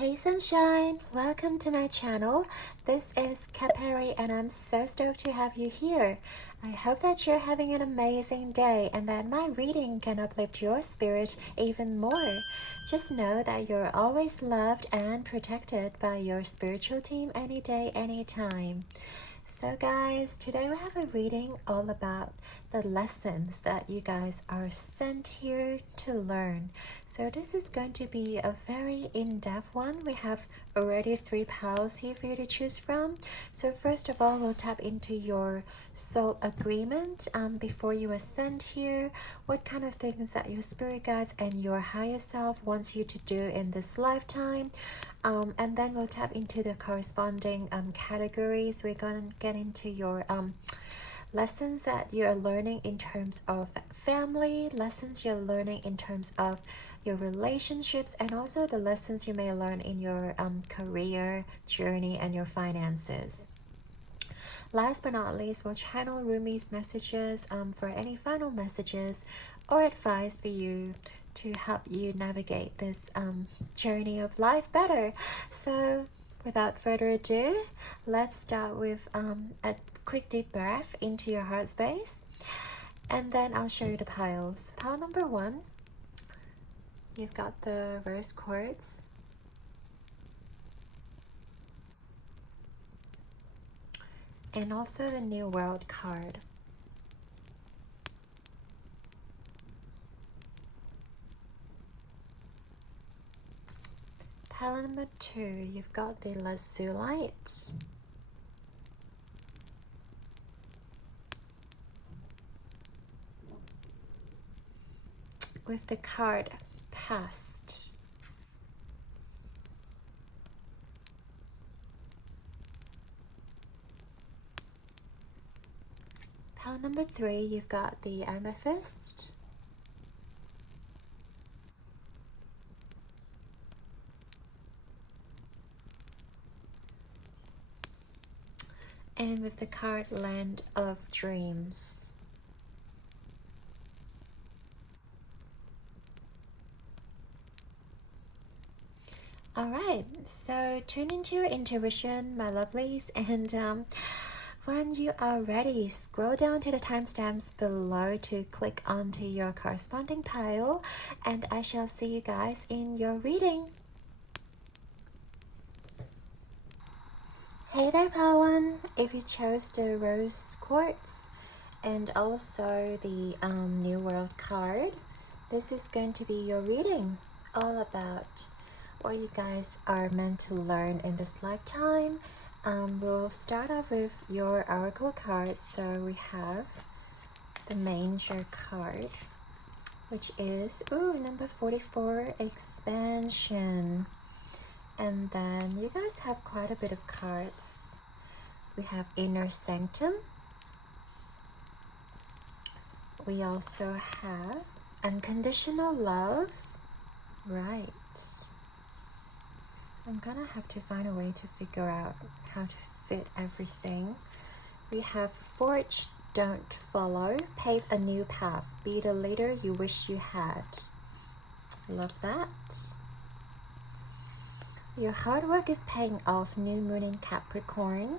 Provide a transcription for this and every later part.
Hey sunshine, welcome to my channel. This is Capari and I'm so stoked to have you here. I hope that you're having an amazing day and that my reading can uplift your spirit even more. Just know that you're always loved and protected by your spiritual team any day, anytime. So guys, today we have a reading all about the lessons that you guys are sent here to learn. So this is going to be a very in-depth one. We have already 3 piles here for you to choose from. So first of all, we'll tap into your soul agreement before you ascend here. What kind of things that your spirit guides and your higher self wants you to do in this lifetime. And then we'll tap into the corresponding categories. We're going to get into your lessons that you're learning in terms of family, lessons you're learning in terms of your relationships, and also the lessons you may learn in your career journey and your finances. Last but not least, we'll channel Rumi's messages for any final messages or advice for you to help you navigate this journey of life better. So without further ado, let's start with a quick deep breath into your heart space, and then I'll show you the piles. Pile number 1, you've got the rose quartz, and also the New World card. Pile number 2, you've got the lazulite, with the card past. Pile number 3, you've got the amethyst, and with the card Land of Dreams. Alright, so tune into your intuition, my lovelies, and when you are ready, scroll down to the timestamps below to click onto your corresponding pile, and I shall see you guys in your reading. Hey there, pile 1. If you chose the rose quartz and also the New World card, this is going to be your reading, all about what you guys are meant to learn in this lifetime. We'll start off with your oracle cards. So we have the Manger card, which is number 44, expansion. And then you guys have quite a bit of cards. We have Inner Sanctum. We also have Unconditional Love. Right. I'm gonna have to find a way to figure out how to fit everything. We have Forge, Don't Follow, Pave a New Path, Be the Leader You Wish You Had. Love that. Your hard work is paying off, New Moon in Capricorn.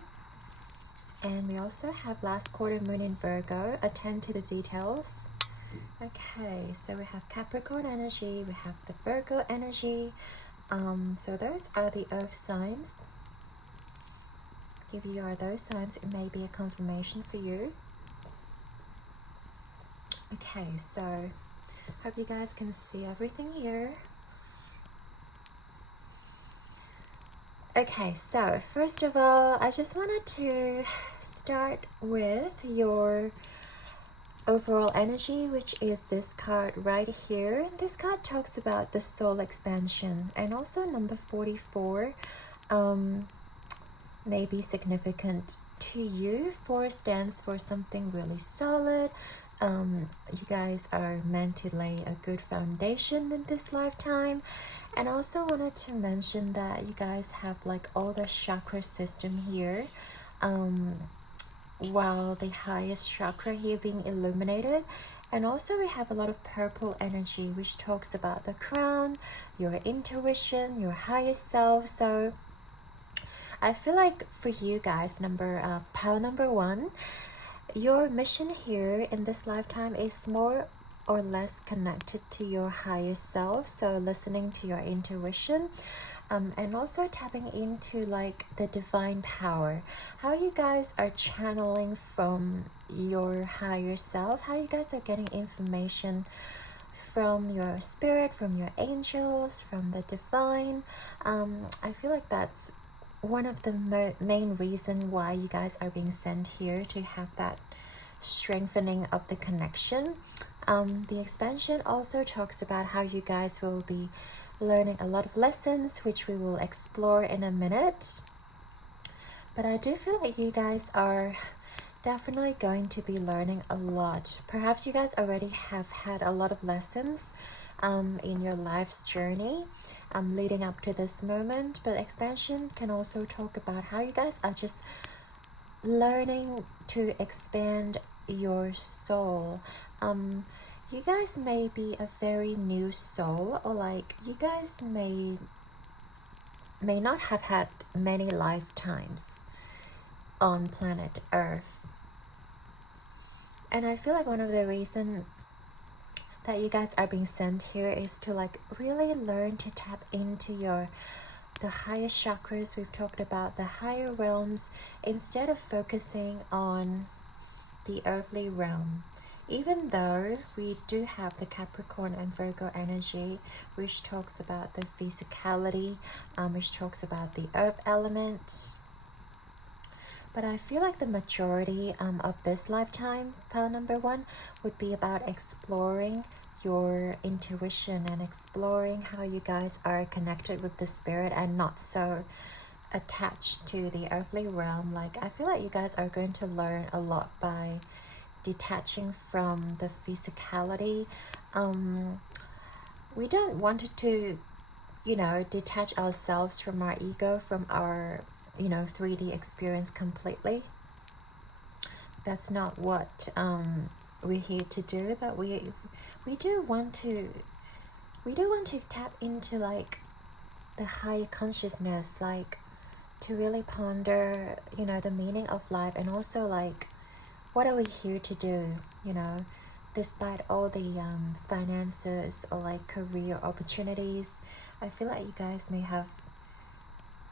And we also have Last Quarter Moon in Virgo, Attend to the Details. Okay, so we have Capricorn energy, we have the Virgo energy. So those are the earth signs. If you are those signs, it may be a confirmation for you. Okay, so hope you guys can see everything here. Okay, so first of all, I just wanted to start with your overall energy, which is this card right here. This card talks about the soul expansion, and also number 44 may be significant to you. 4 stands for something really solid. You guys are meant to lay a good foundation in this lifetime. And I also wanted to mention that you guys have like all the chakra system here, while the highest chakra here being illuminated, And also we have a lot of purple energy, which talks about the crown, your intuition, your higher self. So I feel like for you guys, pile number one, your mission here in this lifetime is more or less connected to your higher self. So listening to your intuition, and also tapping into like the divine power, how you guys are channeling from your higher self, how you guys are getting information from your spirit, from your angels, from the divine. I feel like that's one of the main reason why you guys are being sent here, to have that strengthening of the connection. The expansion also talks about how you guys will be learning a lot of lessons, which we will explore in a minute. But I do feel like you guys are definitely going to be learning a lot. Perhaps you guys already have had a lot of lessons in your life's journey leading up to this moment, but expansion can also talk about how you guys are just learning to expand your soul. You guys may be a very new soul, or like you guys may not have had many lifetimes on planet Earth. And I feel like one of the reasons that you guys are being sent here is to like really learn to tap into the higher chakras. We've talked about the higher realms, instead of focusing on the earthly realm. Even though we do have the Capricorn and Virgo energy, which talks about the physicality, which talks about the earth element. But I feel like the majority of this lifetime, pile number one, would be about exploring your intuition and exploring how you guys are connected with the spirit and not so attached to the earthly realm. Like I feel like you guys are going to learn a lot by detaching from the physicality. We don't want to, detach ourselves from our ego, from our 3D experience completely. That's not what we're here to do, but we do want to tap into like the higher consciousness, like to really ponder the meaning of life, and also like what are we here to do, despite all the finances or like career opportunities. I feel like you guys may have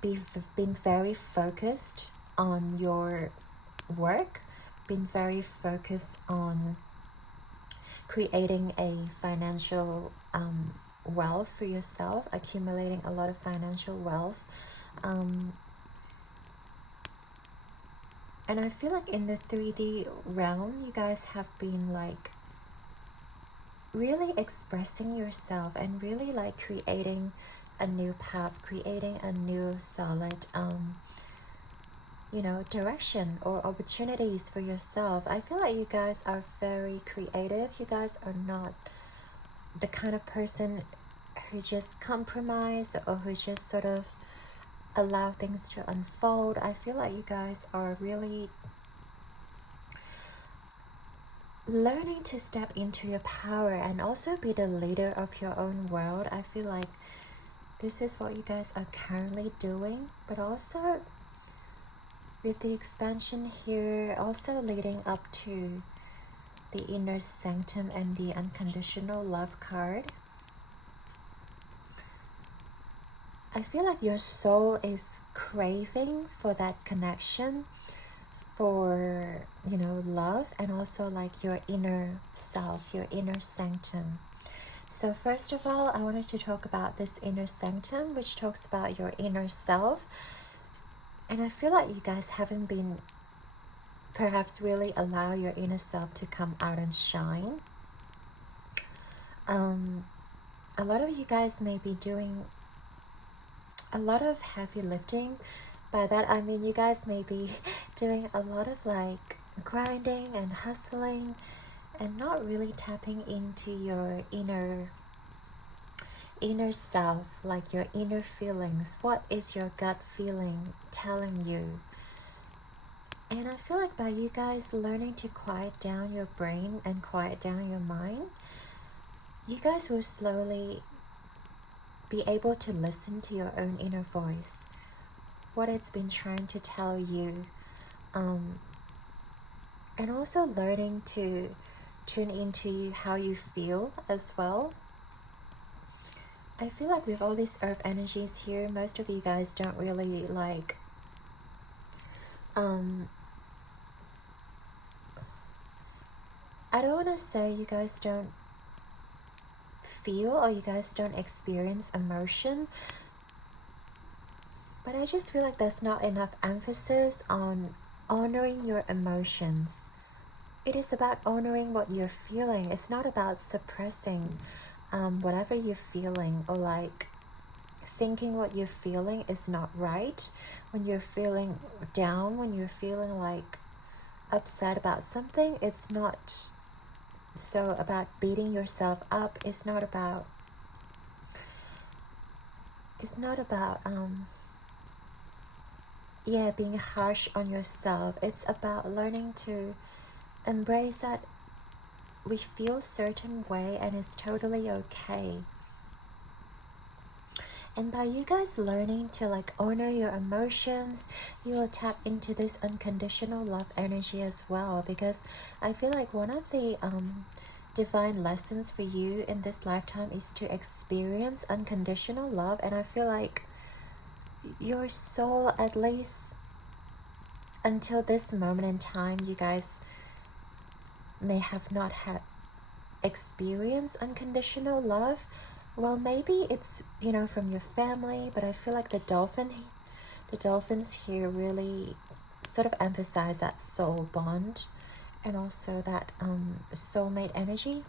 been very focused on your work, been very focused on creating a financial wealth for yourself, accumulating a lot of financial wealth. And I feel like in the 3D realm, you guys have been like really expressing yourself and really like creating a new path, creating a new solid direction or opportunities for yourself. I feel like you guys are very creative. You guys are not the kind of person who just compromise or who just sort of allow things to unfold. I feel like you guys are really learning to step into your power and also be the leader of your own world. I feel like this is what you guys are currently doing, but also with the expansion here, also leading up to the inner sanctum and the unconditional love card. I feel like your soul is craving for that connection, for love, and also like your inner self, your inner sanctum. So first of all, I wanted to talk about this inner sanctum, which talks about your inner self. And I feel like you guys haven't been perhaps really allow your inner self to come out and shine. A lot of you guys may be doing a lot of heavy lifting. By that I mean you guys may be doing a lot of like grinding and hustling and not really tapping into your inner self, like your inner feelings. What is your gut feeling telling you? And I feel like by you guys learning to quiet down your brain and quiet down your mind, you guys will slowly be able to listen to your own inner voice, what it's been trying to tell you, and also learning to tune into how you feel as well. I feel like with all these earth energies here, most of you guys don't really like I don't want to say you guys don't feel or you guys don't experience emotion, but I just feel like there's not enough emphasis on honoring your emotions. It is about honoring what you're feeling. It's not about suppressing whatever you're feeling, or like thinking what you're feeling is not right. When you're feeling down, when you're feeling like upset about something, it's not so about beating yourself up. It's not about being harsh on yourself. It's about learning to embrace that we feel certain way and it's totally okay. And by you guys learning to like honor your emotions, you will tap into this unconditional love energy as well, because I feel like one of the divine lessons for you in this lifetime is to experience unconditional love. And I feel like your soul, at least until this moment in time, you guys may have not had experienced unconditional love. Well, maybe it's, you know, from your family, but I feel like the dolphins here really sort of emphasize that soul bond and also that soulmate energy.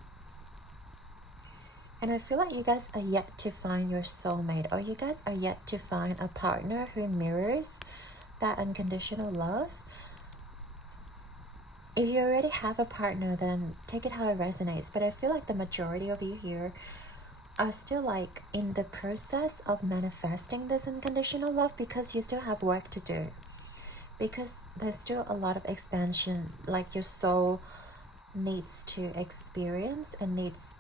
And I feel like you guys are yet to find your soulmate, or you guys are yet to find a partner who mirrors that unconditional love. If you already have a partner, then take it how it resonates. But I feel like the majority of you here are still like in the process of manifesting this unconditional love, because you still have work to do, because there's still a lot of expansion like your soul needs to experience and needs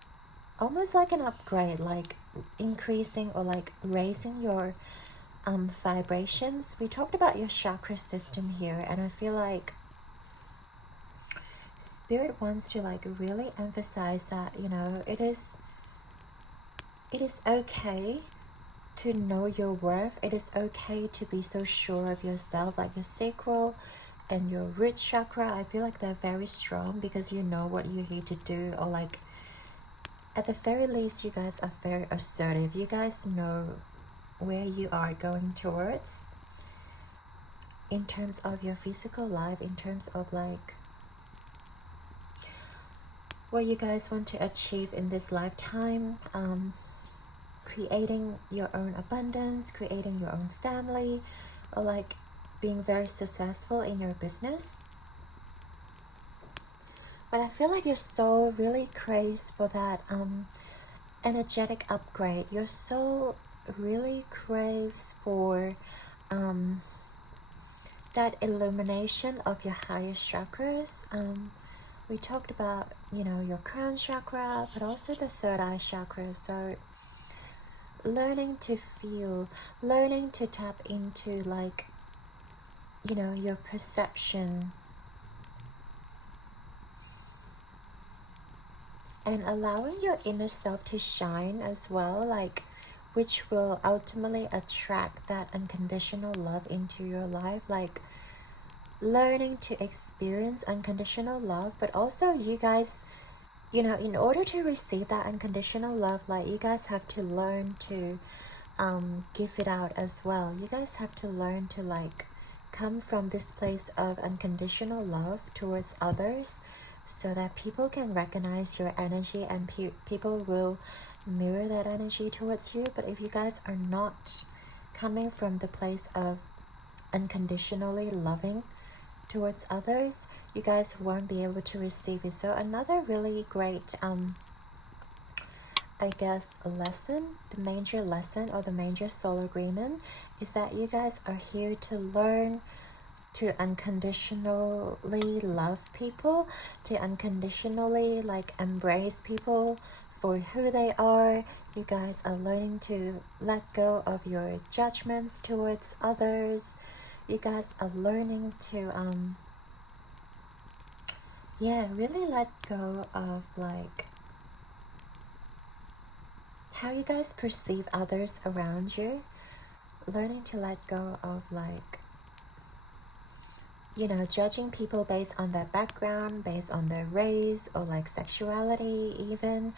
almost like an upgrade, like increasing or like raising your vibrations. We talked about your chakra system here, and I feel like Spirit wants to like really emphasize that, you know, it is okay to know your worth. It is okay to be so sure of yourself. Like your sacral and your root chakra, I feel like they're very strong because you know what you're here to do, or like at the very least you guys are very assertive. You guys know where you are going towards in terms of your physical life, in terms of like what you guys want to achieve in this lifetime, creating your own abundance, creating your own family, or like being very successful in your business. But I feel like your soul really craves for that energetic upgrade. Your soul really craves for that illumination of your highest chakras. We talked about, you know, your crown chakra, but also the third eye chakra. So learning to feel, learning to tap into like, you know, your perception, and allowing your inner self to shine as well, like, which will ultimately attract that unconditional love into your life. Like learning to experience unconditional love, but also you guys, you know, in order to receive that unconditional love, like you guys have to learn to give it out as well. You guys have to learn to like come from this place of unconditional love towards others, so that people can recognize your energy and people will mirror that energy towards you. But if you guys are not coming from the place of unconditionally loving towards others, you guys won't be able to receive it. So another really great I guess lesson, the major lesson or the major soul agreement is that you guys are here to learn to unconditionally love people, to unconditionally like embrace people for who they are. You guys are learning to let go of your judgments towards others. You guys are learning to yeah, really let go of like how you guys perceive others around you. Learning to let go of like, you know, judging people based on their background, based on their race, or like sexuality even,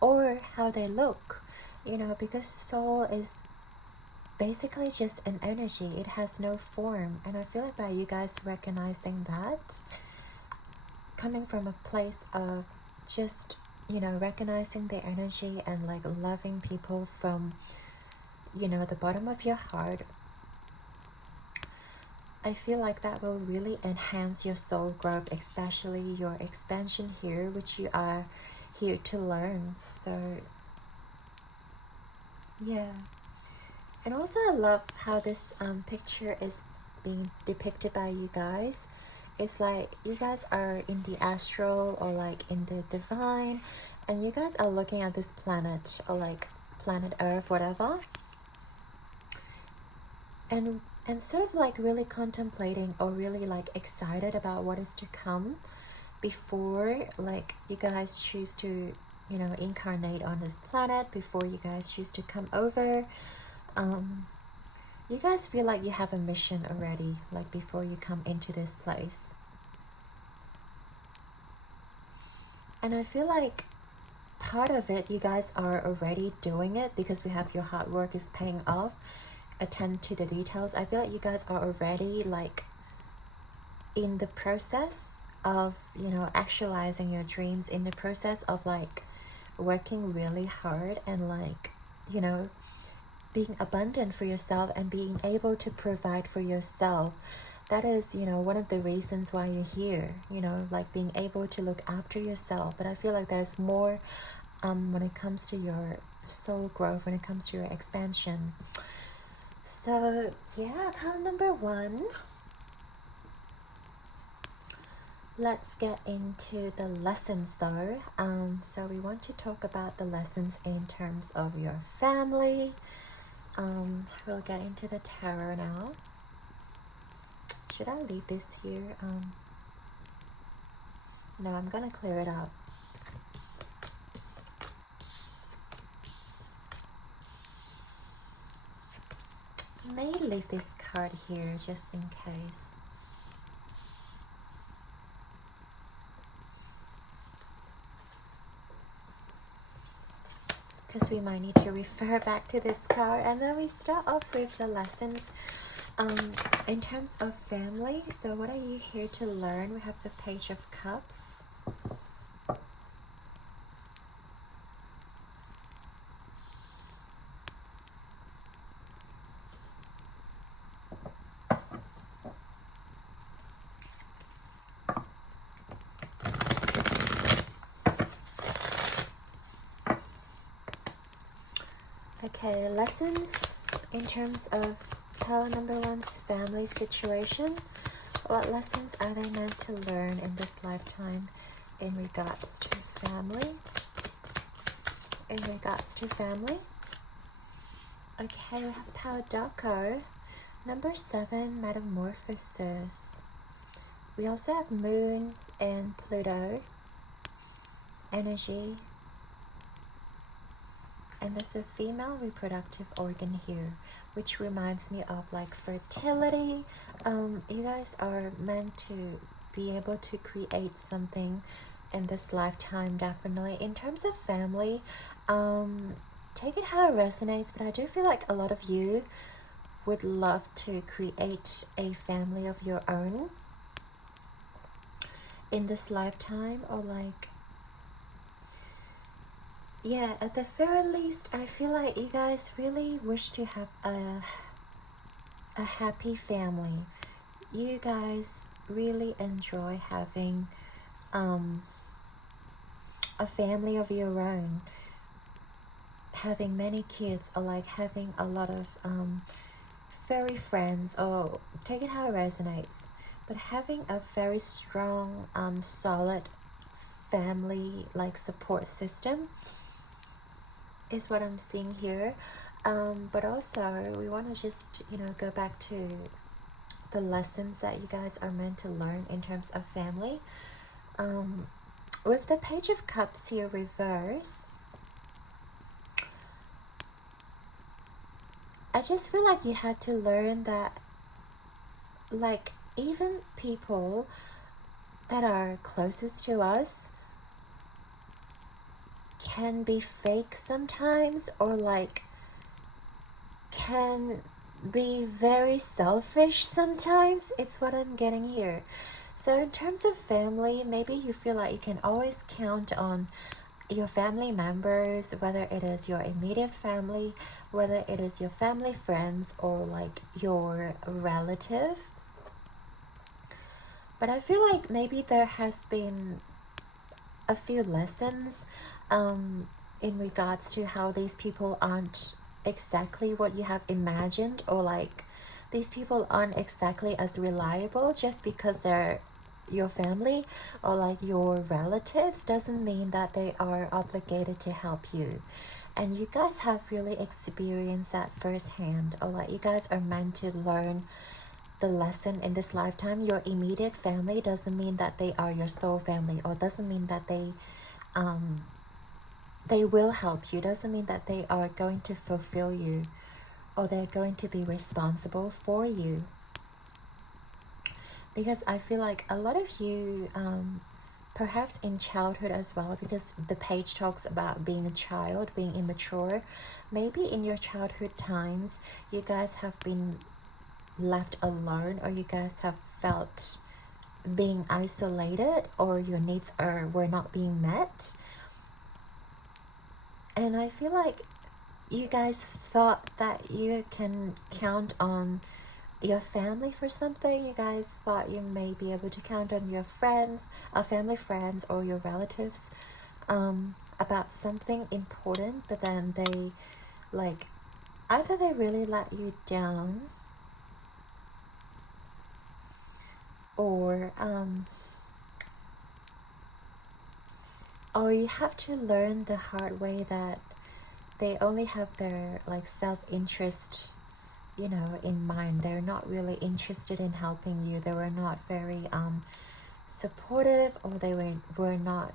or how they look, you know, because soul is basically just an energy. It has no form. And I feel like by you guys recognizing that, coming from a place of just, you know, recognizing the energy and like loving people from, you know, the bottom of your heart, I feel like that will really enhance your soul growth, especially your expansion here, which you are here to learn. So yeah. And also I love how this picture is being depicted by you guys. It's like you guys are in the astral or like in the divine, and you guys are looking at this planet or like planet Earth, whatever, and sort of like really contemplating or really like excited about what is to come before like you guys choose to, you know, incarnate on this planet, before you guys choose to come over. You guys feel like you have a mission already, like before you come into this place. And I feel like part of it, you guys are already doing it because we have your hard work is paying off. Attend to the details. I feel like you guys are already like in the process of, you know, actualizing your dreams, in the process of like working really hard and like, you know, being abundant for yourself and being able to provide for yourself. That is, you know, one of the reasons why you're here, you know, like being able to look after yourself. But I feel like there's more when it comes to your soul growth, when it comes to your expansion. So yeah, pile number one. Let's get into the lessons though. So we want to talk about the lessons in terms of your family. We'll get into the tarot now. Should I leave this here? No, I'm gonna clear it up. I may leave this card here just in case. Because we might need to refer back to this card. And then we start off with the lessons in terms of family. So what are you here to learn? We have the Page of Cups. Okay, lessons in terms of pile number one's family situation. What lessons are they meant to learn in this lifetime in regards to family? In regards to family. Okay, we have Paradoco. Number 7, Metamorphosis. We also have Moon and Pluto energy. And there's a female reproductive organ here, which reminds me of like fertility. You guys are meant to be able to create something in this lifetime, definitely. In terms of family, take it how it resonates, but I do feel like a lot of you would love to create a family of your own in this lifetime, or like, yeah, at the very least, I feel like you guys really wish to have a happy family. You guys really enjoy having a family of your own, having many kids, or like having a lot of very friends, or take it how it resonates, but having a very strong, solid family like support system is what I'm seeing here. But also we want to just, you know, go back to the lessons that you guys are meant to learn in terms of family. With the Page of Cups here reverse, I just feel like you had to learn that, like, even people that are closest to us can be fake sometimes, or like can be very selfish sometimes. It's what I'm getting here. So in terms of family, maybe you feel like you can always count on your family members, whether it is your immediate family, whether it is your family friends, or like your relative. But I feel like maybe there has been a few lessons in regards to how these people aren't exactly what you have imagined, or like these people aren't exactly as reliable. Just because they're your family or like your relatives doesn't mean that they are obligated to help you. And you guys have really experienced that firsthand, or like you guys are meant to learn the lesson in this lifetime. Your immediate family doesn't mean that they are your soul family, or doesn't mean that they will help you, doesn't mean that they are going to fulfill you, or they're going to be responsible for you. Because I feel like a lot of you, perhaps in childhood as well, because the page talks about being a child, being immature, maybe in your childhood times you guys have been left alone, or you guys have felt being isolated, or your needs were not being met. And I feel like you guys thought that you can count on your family for something. You guys thought you may be able to count on your friends, family friends, or your relatives about something important, but then they, like, either they really let you down, or you have to learn the hard way that they only have their like self-interest, you know, in mind. They're not really interested in helping you. They were not very supportive, or they were not,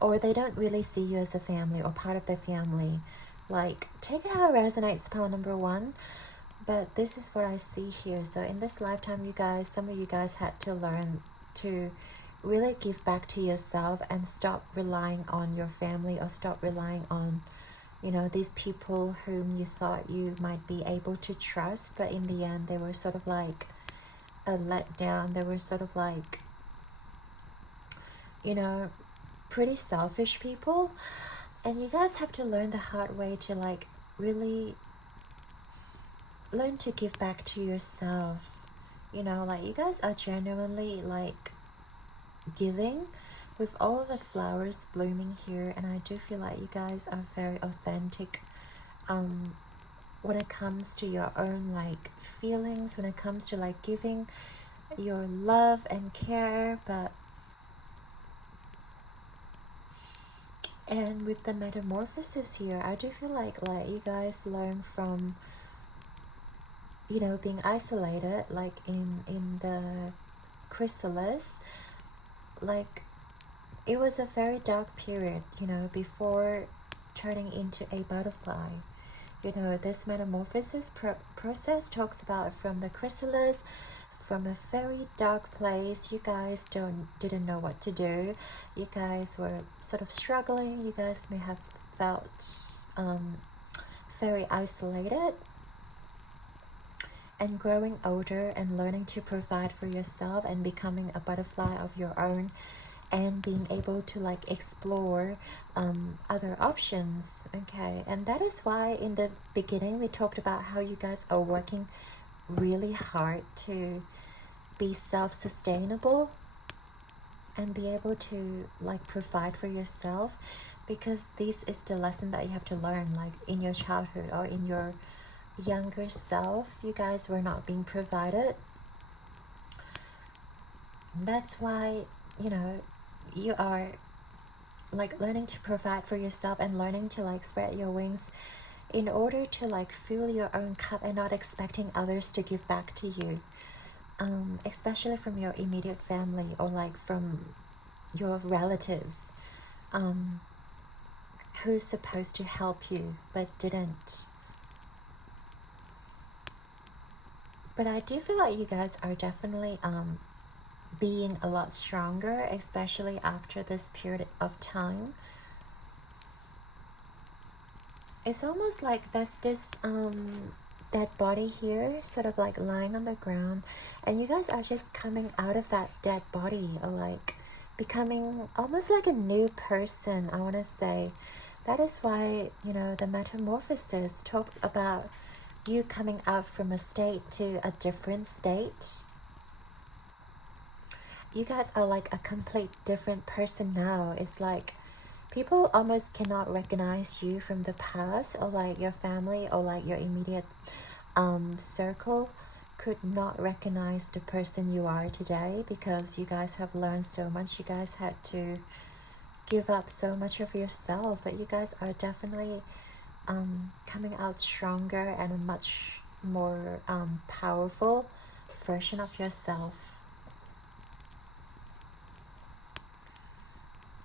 or they don't really see you as a family or part of the family. Like, take it how it resonates, pile number one. But this is what I see here. So in this lifetime, you guys, some of you guys had to learn to really give back to yourself and stop relying on your family, or stop relying on, you know, these people whom you thought you might be able to trust, but in the end they were sort of like a letdown. They were sort of like, you know, pretty selfish people. And you guys have to learn the hard way to like really learn to give back to yourself. You know, like you guys are genuinely like giving with all the flowers blooming here, and I do feel like you guys are very authentic when it comes to your own like feelings, when it comes to like giving your love and care. And with the metamorphosis here, I do feel like you guys learn from, you know, being isolated, like in the chrysalis. Like, it was a very dark period, you know, before turning into a butterfly. You know, this metamorphosis process talks about from the chrysalis, from a very dark place. You guys didn't know what to do. You guys were sort of struggling. You guys may have felt very isolated. And growing older and learning to provide for yourself and becoming a butterfly of your own, and being able to like explore other options. Okay, and that is why in the beginning we talked about how you guys are working really hard to be self-sustainable and be able to like provide for yourself, because this is the lesson that you have to learn, like in your childhood or in your younger self, you guys were not being provided. That's why, you know, you are like learning to provide for yourself and learning to like spread your wings in order to like fill your own cup and not expecting others to give back to you, especially from your immediate family or like from your relatives, who's supposed to help you but didn't. But I do feel like you guys are definitely being a lot stronger, especially after this period of time. It's almost like there's this dead body here, sort of like lying on the ground, and you guys are just coming out of that dead body, or like becoming almost like a new person, I want to say. That is why, you know, the metamorphosis talks about you coming out from a state to a different state. You guys are like a complete different person now. It's like people almost cannot recognize you from the past, or like your family or like your immediate circle could not recognize the person you are today, because you guys have learned so much. You guys had to give up so much of yourself, but you guys are definitely coming out stronger and a much more powerful version of yourself.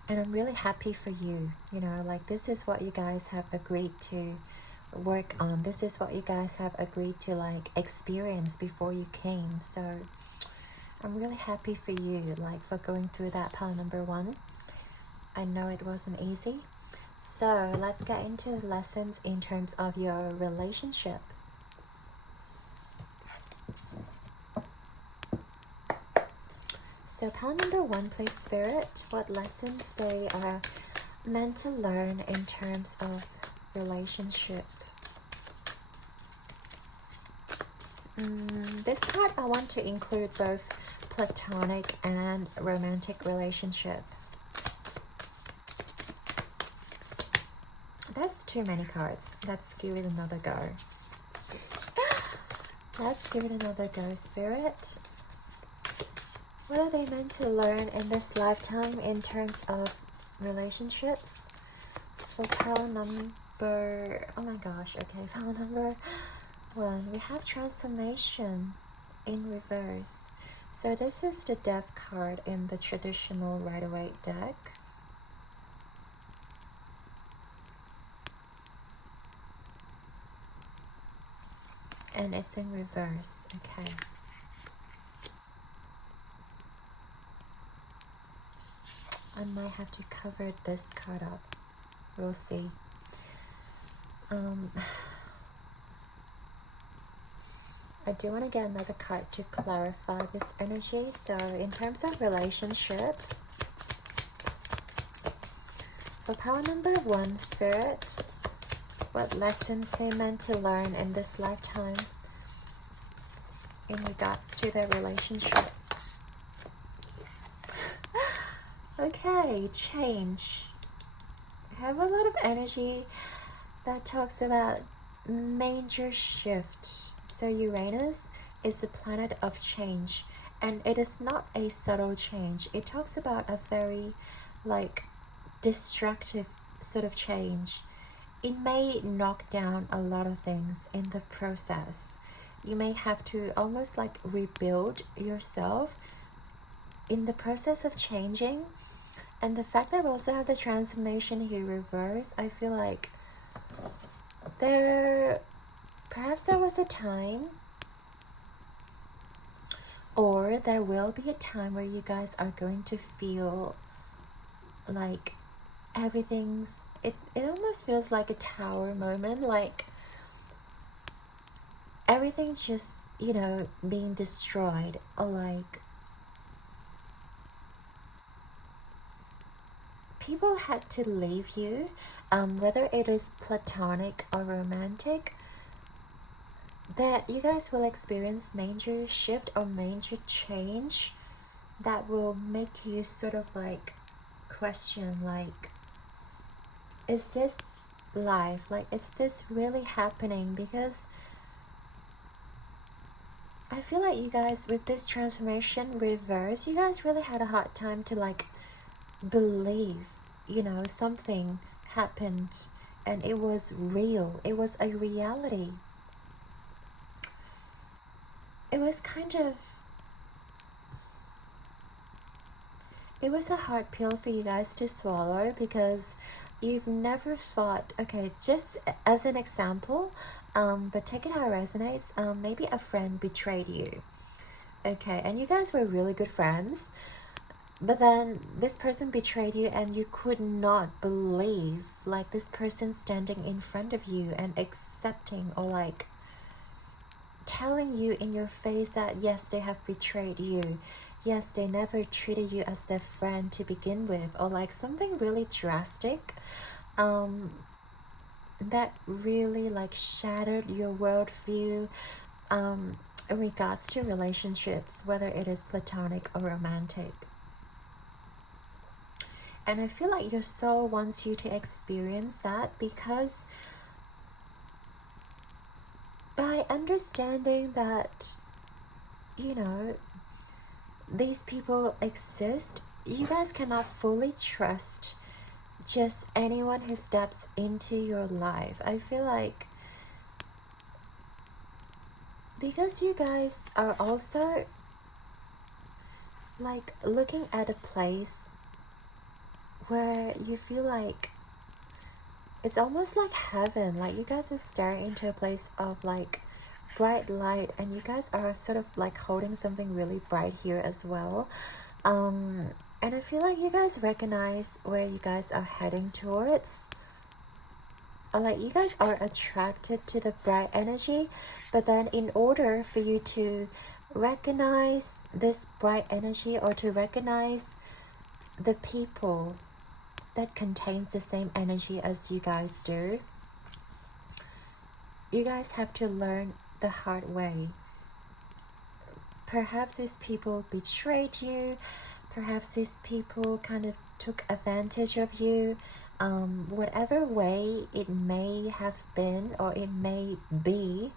And I'm really happy for you. You know, like this is what you guys have agreed to work on. This is what you guys have agreed to like experience before you came. So I'm really happy for you, like for going through that pile number 1. I know it wasn't easy. So let's get into the lessons in terms of your relationship. So pile number 1, please, Spirit, what lessons they are meant to learn in terms of relationship. This card, I want to include both platonic and romantic relationship. That's too many cards. Let's give it another go. Let's give it another go, Spirit. What are they meant to learn in this lifetime in terms of relationships? For pile number, oh my gosh, okay, pile number 1, we have transformation in reverse. So this is the death card in the traditional Rider-Waite deck. And it's in reverse, okay. I might have to cover this card up. We'll see. I do want to get another card to clarify this energy. So in terms of relationship, for pile number 1, Spirit, what lessons they meant to learn in this lifetime in regards to their relationship. Okay, change. I have a lot of energy that talks about major shift. So Uranus is the planet of change, and it is not a subtle change. It talks about a very like destructive sort of change. It may knock down a lot of things in the process. You may have to almost like rebuild yourself in the process of changing. And the fact that we also have the transformation here reverse, I feel like perhaps there was a time, or there will be a time where you guys are going to feel like everything's, it almost feels like a tower moment, like everything's just, you know, being destroyed, or like people had to leave you, whether it is platonic or romantic, that you guys will experience major shift or major change that will make you sort of like question, like, is this life? Like, is this really happening? Because I feel like you guys, with this transformation reverse, you guys really had a hard time to like believe, you know, something happened and it was real. It was a reality. It was kind of, it was a hard pill for you guys to swallow, because you've never thought, okay, just as an example, but take it how it resonates, maybe a friend betrayed you, okay, and you guys were really good friends, but then this person betrayed you and you could not believe, like, this person standing in front of you and accepting, or like telling you in your face that yes, they have betrayed you, yes, they never treated you as their friend to begin with, or like something really drastic that really like shattered your worldview in regards to relationships, whether it is platonic or romantic. And I feel like your soul wants you to experience that, because by understanding that, you know, these people exist, you guys cannot fully trust just anyone who steps into your life. I feel like because you guys are also like looking at a place where you feel like it's almost like heaven, like you guys are staring into a place of like bright light, and you guys are sort of like holding something really bright here as well. And I feel like you guys recognize where you guys are heading towards, or like you guys are attracted to the bright energy, but then in order for you to recognize this bright energy, or to recognize the people that contains the same energy as you guys do, you guys have to learn the hard way. Perhaps these people betrayed you, perhaps these people kind of took advantage of you, whatever way it may have been or it may be.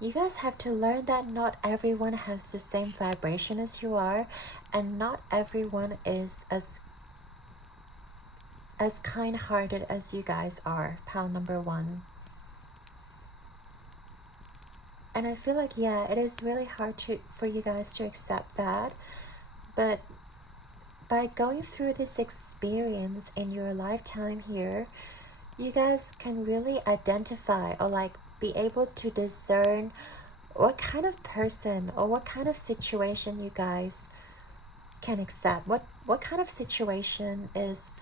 You guys have to learn that not everyone has the same vibration as you are, and not everyone is as kind-hearted as you guys are. Pile number one. And I feel like, yeah, it is really hard for you guys to accept that, but by going through this experience in your lifetime here, you guys can really identify, or like be able to discern what kind of person or what kind of situation you guys can accept. What kind of situation is,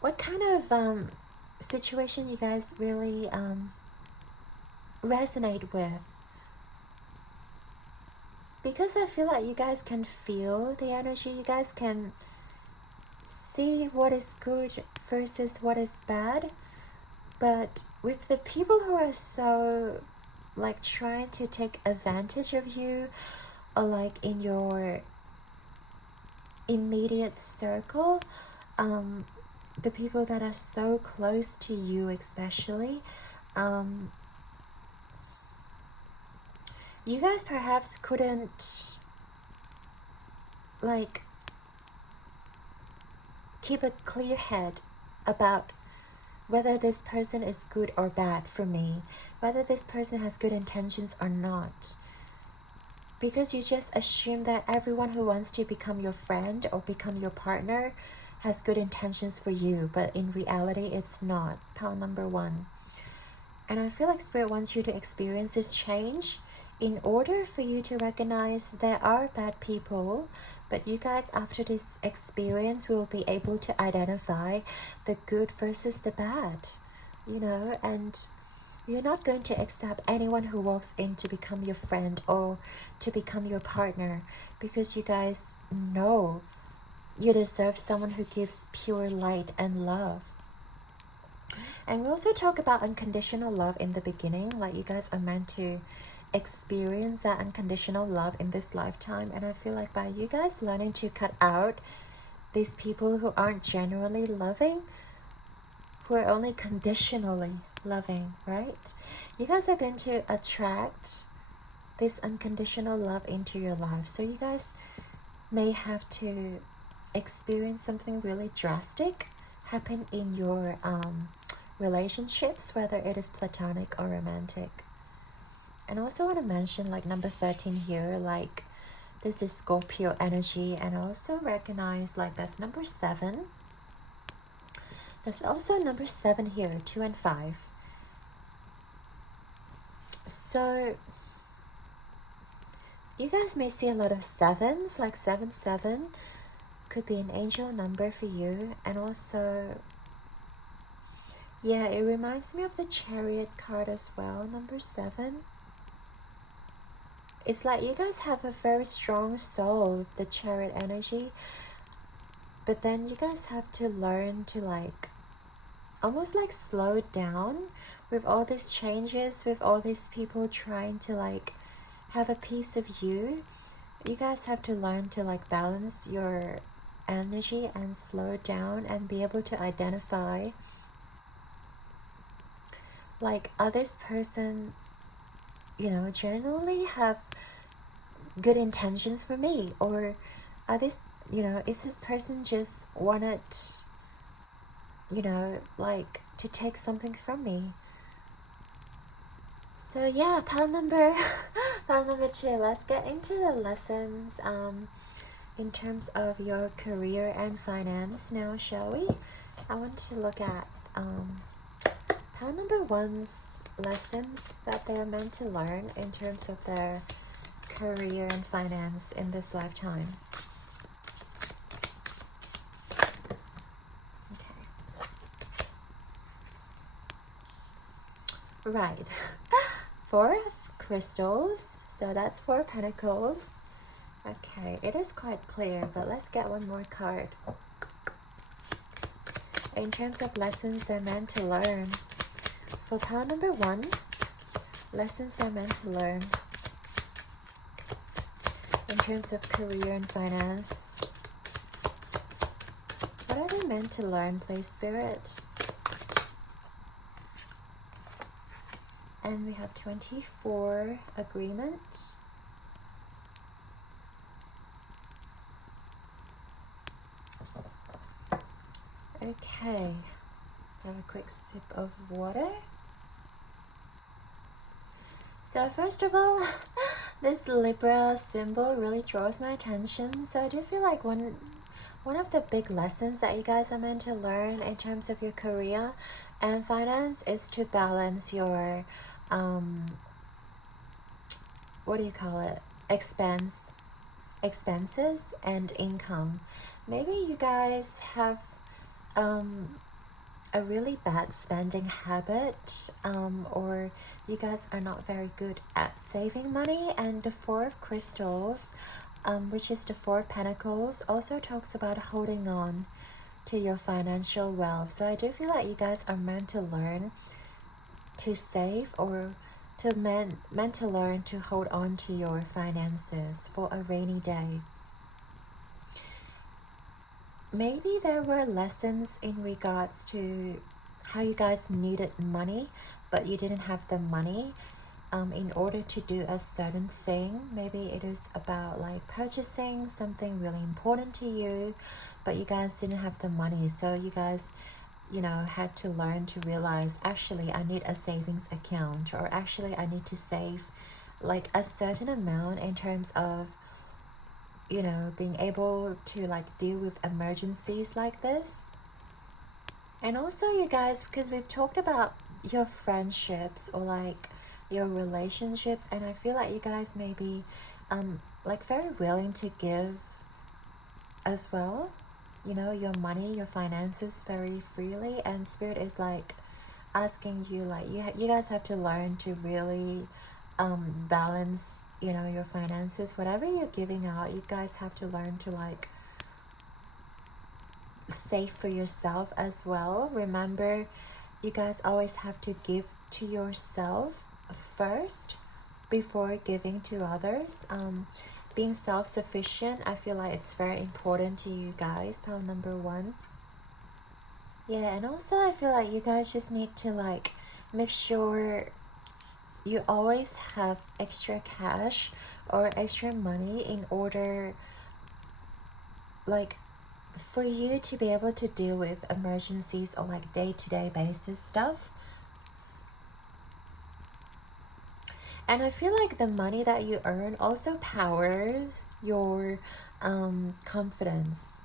what kind of situation you guys really resonate with. Because I feel like you guys can feel the energy, you guys can see what is good versus what is bad. But with the people who are so like trying to take advantage of you, or like in your immediate circle, the people that are so close to you especially, you guys perhaps couldn't like keep a clear head about whether this person is good or bad for me, whether this person has good intentions or not. Because you just assume that everyone who wants to become your friend or become your partner has good intentions for you, but in reality it's not. Pile number one. And I feel like Spirit wants you to experience this change in order for you to recognize there are bad people, but you guys after this experience will be able to identify the good versus the bad, you know, and you're not going to accept anyone who walks in to become your friend or to become your partner, because you guys know you deserve someone who gives pure light and love. And we also talk about unconditional love in the beginning, like you guys are meant to experience that unconditional love in this lifetime. And I feel like by you guys learning to cut out these people who aren't genuinely loving, who are only conditionally loving, right? You guys are going to attract this unconditional love into your life. So you guys may have to experience something really drastic happen in your relationships, whether it is platonic or romantic. And I also want to mention like number 13 here, like this is Scorpio energy, and I also recognize like that's number 7. There's also number 7 here, 2 and 5. So you guys may see a lot of sevens, like 7 could be an angel number for you. And also, yeah, it reminds me of the Chariot card as well, number 7. It's like you guys have a very strong soul, the Chariot energy, but then you guys have to learn to like almost like slow down with all these changes, with all these people trying to like have a piece of you. You guys have to learn to like balance your energy and slow down and be able to identify like, are this person, you know, generally have good intentions for me, or are this, you know, is this person just wanted, you know, like to take something from me? So yeah, pile number 2, let's get into the lessons in terms of your career and finance now, shall we? I want to look at pile number 1's lessons that they're meant to learn in terms of their career and finance in this lifetime. Okay. Right. 4 crystals, so that's 4 pentacles. Okay, it is quite clear, but let's get one more card. In terms of lessons they're meant to learn. For pile number 1, lessons they're meant to learn. In terms of career and finance. What are they meant to learn, please, Spirit? And we have 24, agreement. Okay, have a quick sip of water. So first of all, this Libra symbol really draws my attention. So I do feel like one of the big lessons that you guys are meant to learn in terms of your career and finance is to balance your what do you call it, expenses and income. Maybe you guys have a really bad spending habit, or you guys are not very good at saving money. And the 4 of crystals, which is the 4 of pentacles, also talks about holding on to your financial wealth. So I do feel like you guys are meant to learn to save, or meant to learn to hold on to your finances for a rainy day. Maybe there were lessons in regards to how you guys needed money, but you didn't have the money in order to do a certain thing. Maybe it is about like purchasing something really important to you, but you guys didn't have the money. So you guys, you know, had to learn to realize, actually I need a savings account, or actually I need to save like a certain amount in terms of, you know, being able to like deal with emergencies like this. And also you guys, because we've talked about your friendships or like your relationships, and I feel like you guys may be like very willing to give as well, you know, your money, your finances very freely. And Spirit is like asking you, like you guys have to learn to really balance, you know, your finances. Whatever you're giving out, you guys have to learn to like save for yourself as well. Remember, you guys always have to give to yourself first before giving to others. being self-sufficient, I feel like it's very important to you guys, pile number one. Yeah, and also I feel like you guys just need to like make sure you always have extra cash or extra money in order like for you to be able to deal with emergencies or like day-to-day basis stuff. And I feel like the money that you earn also powers your confidence.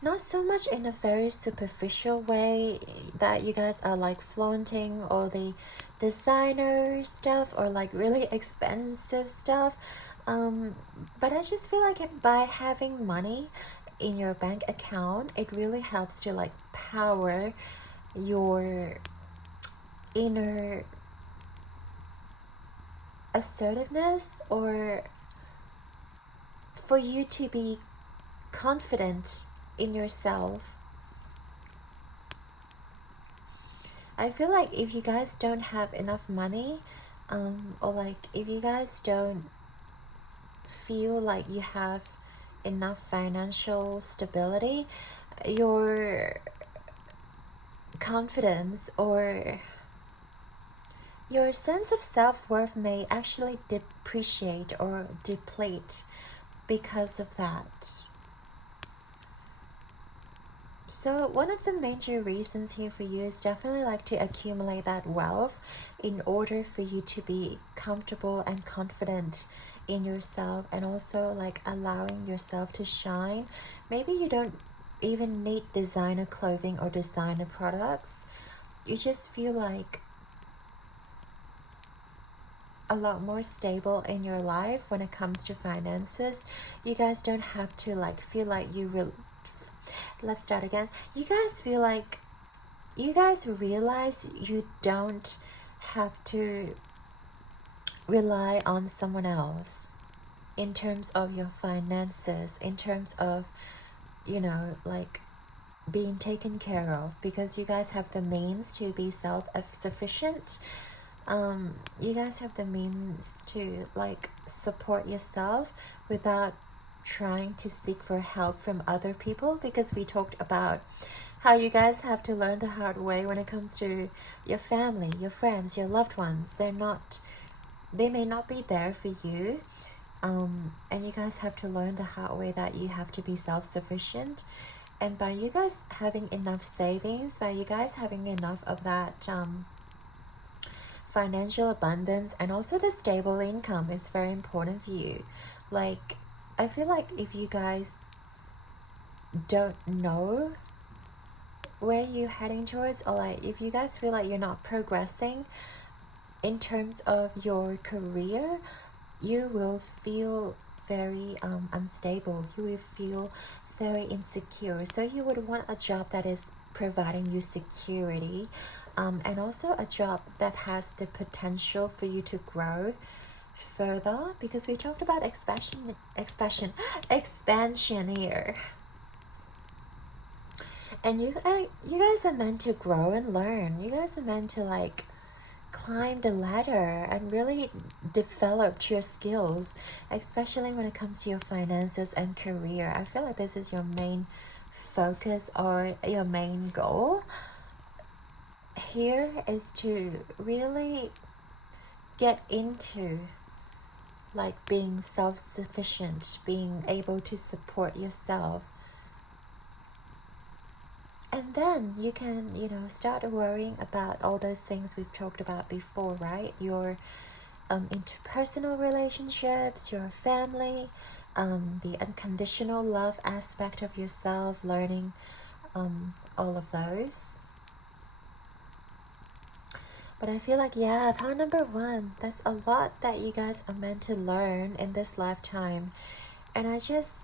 Not so much in a very superficial way that you guys are like flaunting all the designer stuff or like really expensive stuff, but I just feel like by having money in your bank account, it really helps to like power your inner assertiveness, or for you to be confident in yourself. I feel like if you guys don't have enough money, or like if you guys don't feel like you have enough financial stability, your confidence or your sense of self-worth may actually depreciate or deplete because of that. So one of the major reasons here for you is definitely like to accumulate that wealth in order for you to be comfortable and confident in yourself, and also like allowing yourself to shine. Maybe you don't even need designer clothing or designer products. You just feel like a lot more stable in your life when it comes to finances. You guys don't have to like feel like let's start again. You guys feel like you guys realize you don't have to rely on someone else in terms of your finances, in terms of, you know, like being taken care of, because you guys have the means to be self-sufficient. You guys have the means to like support yourself without trying to seek for help from other people, because we talked about how you guys have to learn the hard way when it comes to your family, your friends, your loved ones. They may not be there for you, and you guys have to learn the hard way that you have to be self-sufficient. And by you guys having enough savings, by you guys having enough of that financial abundance, and also the stable income is very important for you. Like, I feel like if you guys don't know where you're heading towards, or like if you guys feel like you're not progressing in terms of your career, you will feel very unstable. You will feel very insecure. So you would want a job that is providing you security, and also a job that has the potential for you to grow further, because we talked about expansion here. And you guys are meant to grow and learn. You guys are meant to like climb the ladder and really develop your skills, especially when it comes to your finances and career. I feel like this is your main focus or your main goal here, is to really get into like being self-sufficient, being able to support yourself. And then you can, you know, start worrying about all those things we've talked about before, right? Your interpersonal relationships, your family, the unconditional love aspect of yourself, learning all of those. But I feel like, yeah, part number one, there's a lot that you guys are meant to learn in this lifetime. And I just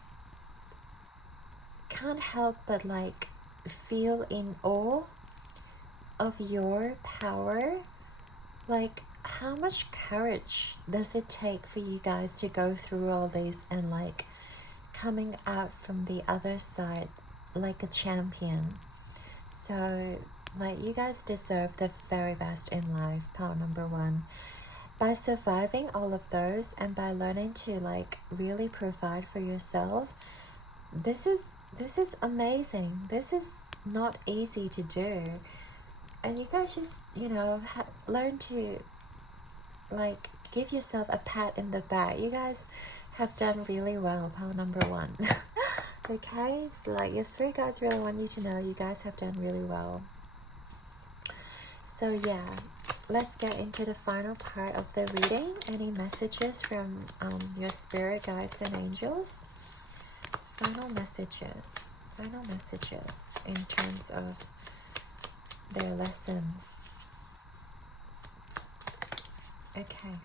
can't help but like feel in awe of your power. Like, how much courage does it take for you guys to go through all this and like coming out from the other side like a champion? So like, you guys deserve the very best in life, part number one. by surviving all of those and by learning to like really provide for yourself, this is amazing. This is not easy to do. And you guys just, you know, learn to like give yourself a pat in the back. You guys have done really well, pile number one. Okay, so like your spirit guides really want you to know you guys have done really well. So yeah, let's get into the final part of the reading. Any messages from your spirit guides and angels? Final messages in terms of their lessons. Okay.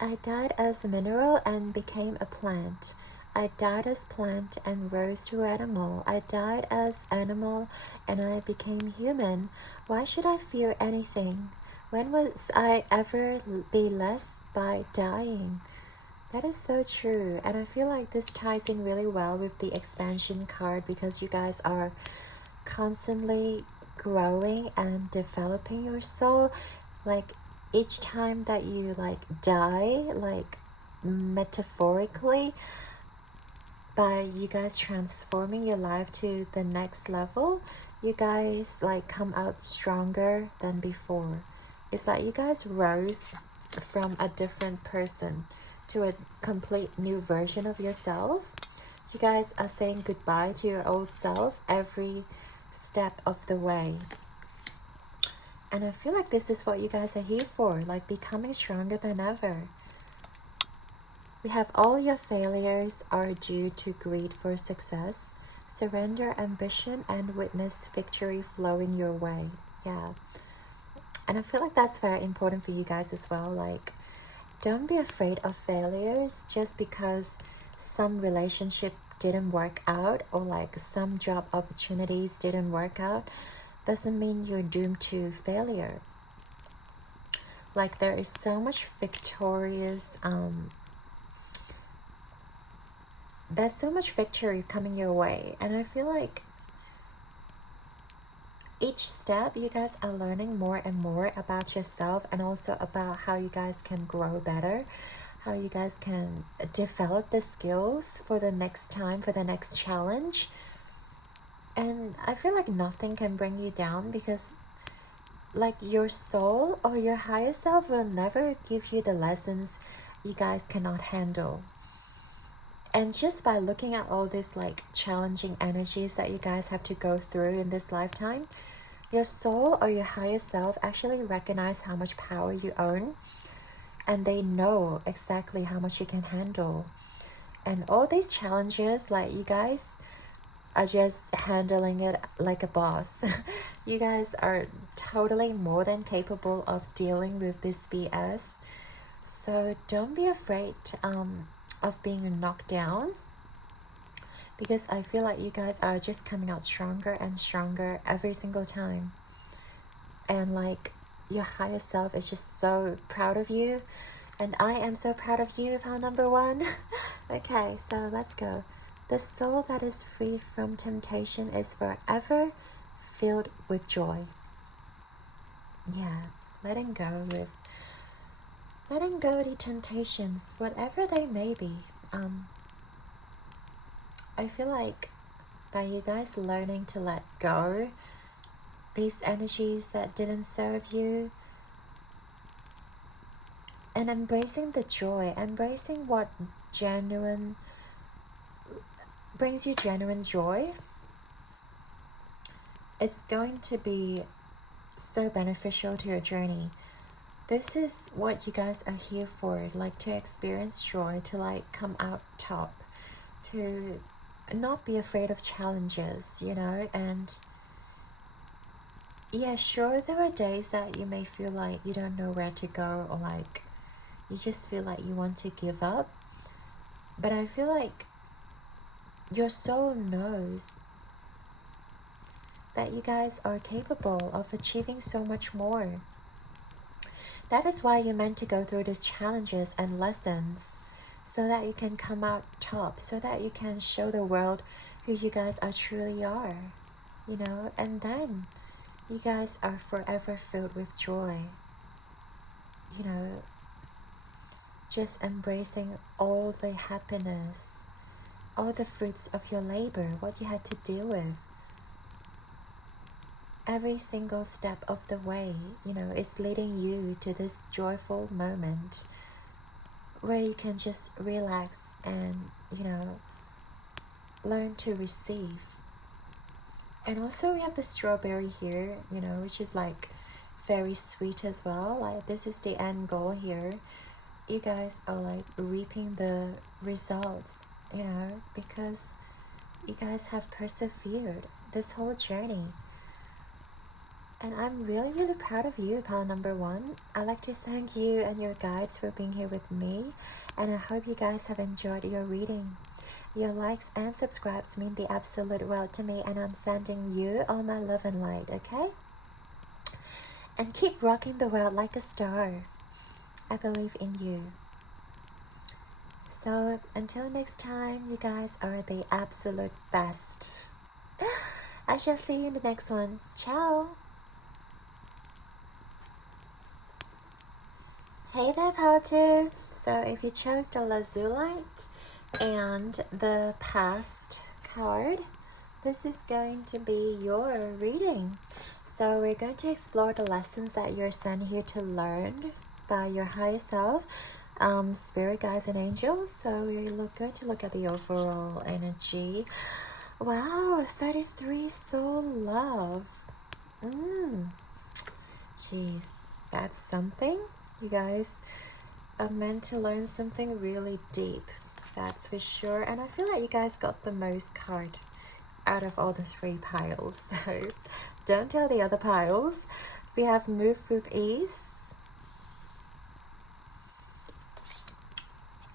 I died as a mineral and became a plant. I died as plant and rose to animal. I died as animal and I became human. Why should I fear anything? When was I ever be less by dying? That is so true. And I feel like this ties in really well with the expansion card, because you guys are constantly growing and developing your soul. Like each time that you like die, like metaphorically, by you guys transforming your life to the next level, you guys like come out stronger than before. It's like you guys rose from a different person to a complete new version of yourself. You guys are saying goodbye to your old self every step of the way. And I feel like this is what you guys are here for, like becoming stronger than ever. We have all your failures are due to greed for success. Surrender ambition and witness victory flowing your way. Yeah. And I feel like that's very important for you guys as well. Like, don't be afraid of failures just because some relationship didn't work out, or like some job opportunities didn't work out. Doesn't mean you're doomed to failure. Like, there is so much victorious there's so much victory coming your way, and I feel like each step you guys are learning more and more about yourself, and also about how you guys can grow better, how you guys can develop the skills for the next time, for the next challenge. And I feel like nothing can bring you down, because like your soul or your higher self will never give you the lessons you guys cannot handle. And just by looking at all these like challenging energies that you guys have to go through in this lifetime, your soul or your higher self actually recognize how much power you own, and they know exactly how much you can handle. And all these challenges, like you guys are just handling it like a boss. You guys are totally more than capable of dealing with this BS. So don't be afraid of being knocked down, because I feel like you guys are just coming out stronger and stronger every single time. And like your higher self is just so proud of you, and I am so proud of you, pile number one. Okay, so let's go. The soul that is free from temptation is forever filled with joy. Yeah, letting go the temptations, whatever they may be. I feel like by you guys learning to let go these energies that didn't serve you, and embracing the joy, embracing what brings you genuine joy, it's going to be so beneficial to your journey. This is what you guys are here for, like to experience joy, to like come out top, to not be afraid of challenges, you know. And yeah, sure, there are days that you may feel like you don't know where to go, or like you just feel like you want to give up. But I feel like your soul knows that you guys are capable of achieving so much more. That is why you're meant to go through these challenges and lessons, so that you can come out top, so that you can show the world who you guys are truly are. you know, and then you guys are forever filled with joy, you know, just embracing all the happiness, all the fruits of your labor, what you had to deal with. Every single step of the way, you know, is leading you to this joyful moment where you can just relax and, you know, learn to receive. And also we have the strawberry here, you know, which is like very sweet as well. Like this is the end goal here. You guys are like reaping the results, you know, because you guys have persevered this whole journey. And I'm really, really proud of you, pile number one. I'd like to thank you and your guides for being here with me. And I hope you guys have enjoyed your reading. Your likes and subscribes mean the absolute world to me. And I'm sending you all my love and light, okay? And keep rocking the world like a star. I believe in you. So until next time, you guys are the absolute best. I shall see you in the next one. Ciao. Hey there, Pal 2. So if you chose the Lazulite and the Past card, this is going to be your reading. So we're going to explore the lessons that you're sent here to learn by your higher self, spirit guides and angels. So we're going to look at the overall energy. Wow, 33 soul love. Jeez, that's something. You guys are meant to learn something really deep, that's for sure. And I feel like you guys got the most card out of all the 3 piles, so don't tell the other piles. We have move with ease,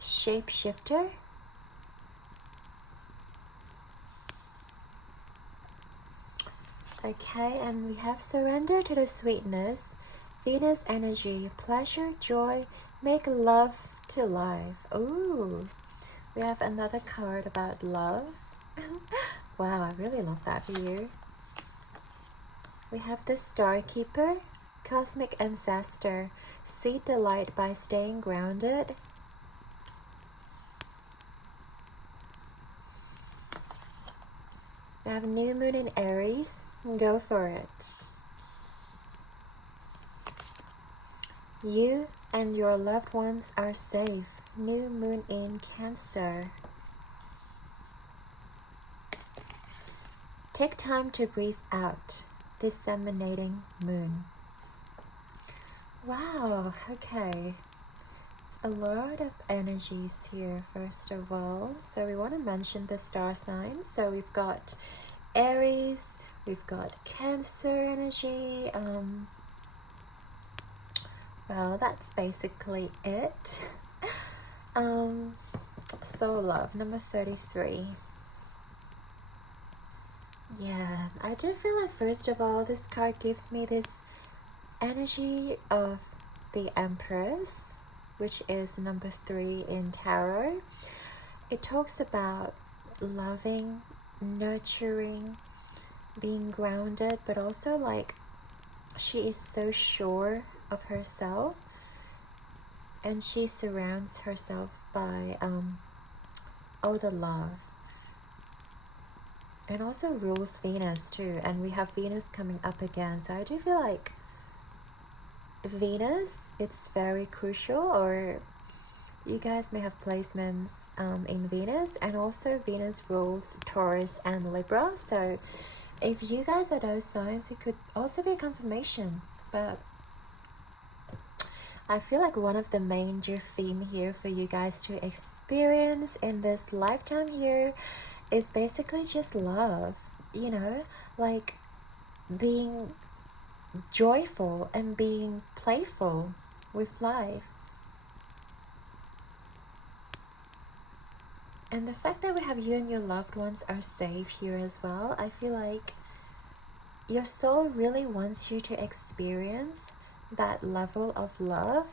shapeshifter, okay, and we have surrender to the sweetness, Venus energy, pleasure, joy, make love to life. Ooh, we have another card about love. Wow, I really love that for you. We have the Star Keeper, cosmic ancestor, seek the light by staying grounded. We have new moon in Aries, go for it. You and your loved ones are safe. New moon in Cancer. Take time to breathe out. Disseminating moon. Wow, okay. It's a lot of energies here, first of all. So we want to mention the star signs. So we've got Aries, we've got Cancer energy, well, that's basically it. Soul love, number 33. Yeah, I do feel like, first of all, this card gives me this energy of the Empress, which is number 3 in tarot. It talks about loving, nurturing, being grounded, but also like she is so sure of herself, and she surrounds herself by all the love, and also rules Venus too. And we have Venus coming up again, so I do feel like Venus, it's very crucial, or you guys may have placements in Venus, and also Venus rules Taurus and Libra. So if you guys are those signs, it could also be a confirmation. But I feel like one of the major theme here for you guys to experience in this lifetime here is basically just love, you know, like being joyful and being playful with life. And the fact that we have you and your loved ones are safe here as well, I feel like your soul really wants you to experience that level of love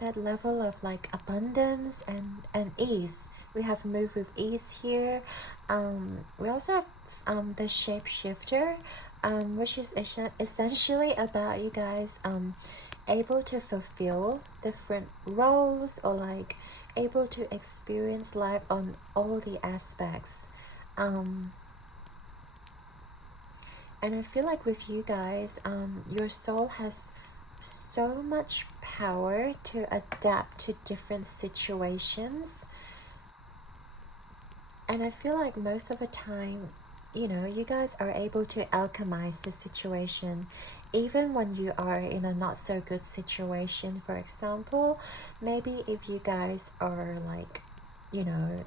that level of like abundance and ease. We have move with ease here. We also have the shapeshifter, which is essentially about you guys able to fulfill different roles, or like able to experience life on all the aspects. And I feel like with you guys, your soul has so much power to adapt to different situations. And I feel like most of the time, you know, you guys are able to alchemize the situation, even when you are in a not so good situation. For example, maybe if you guys are like, you know,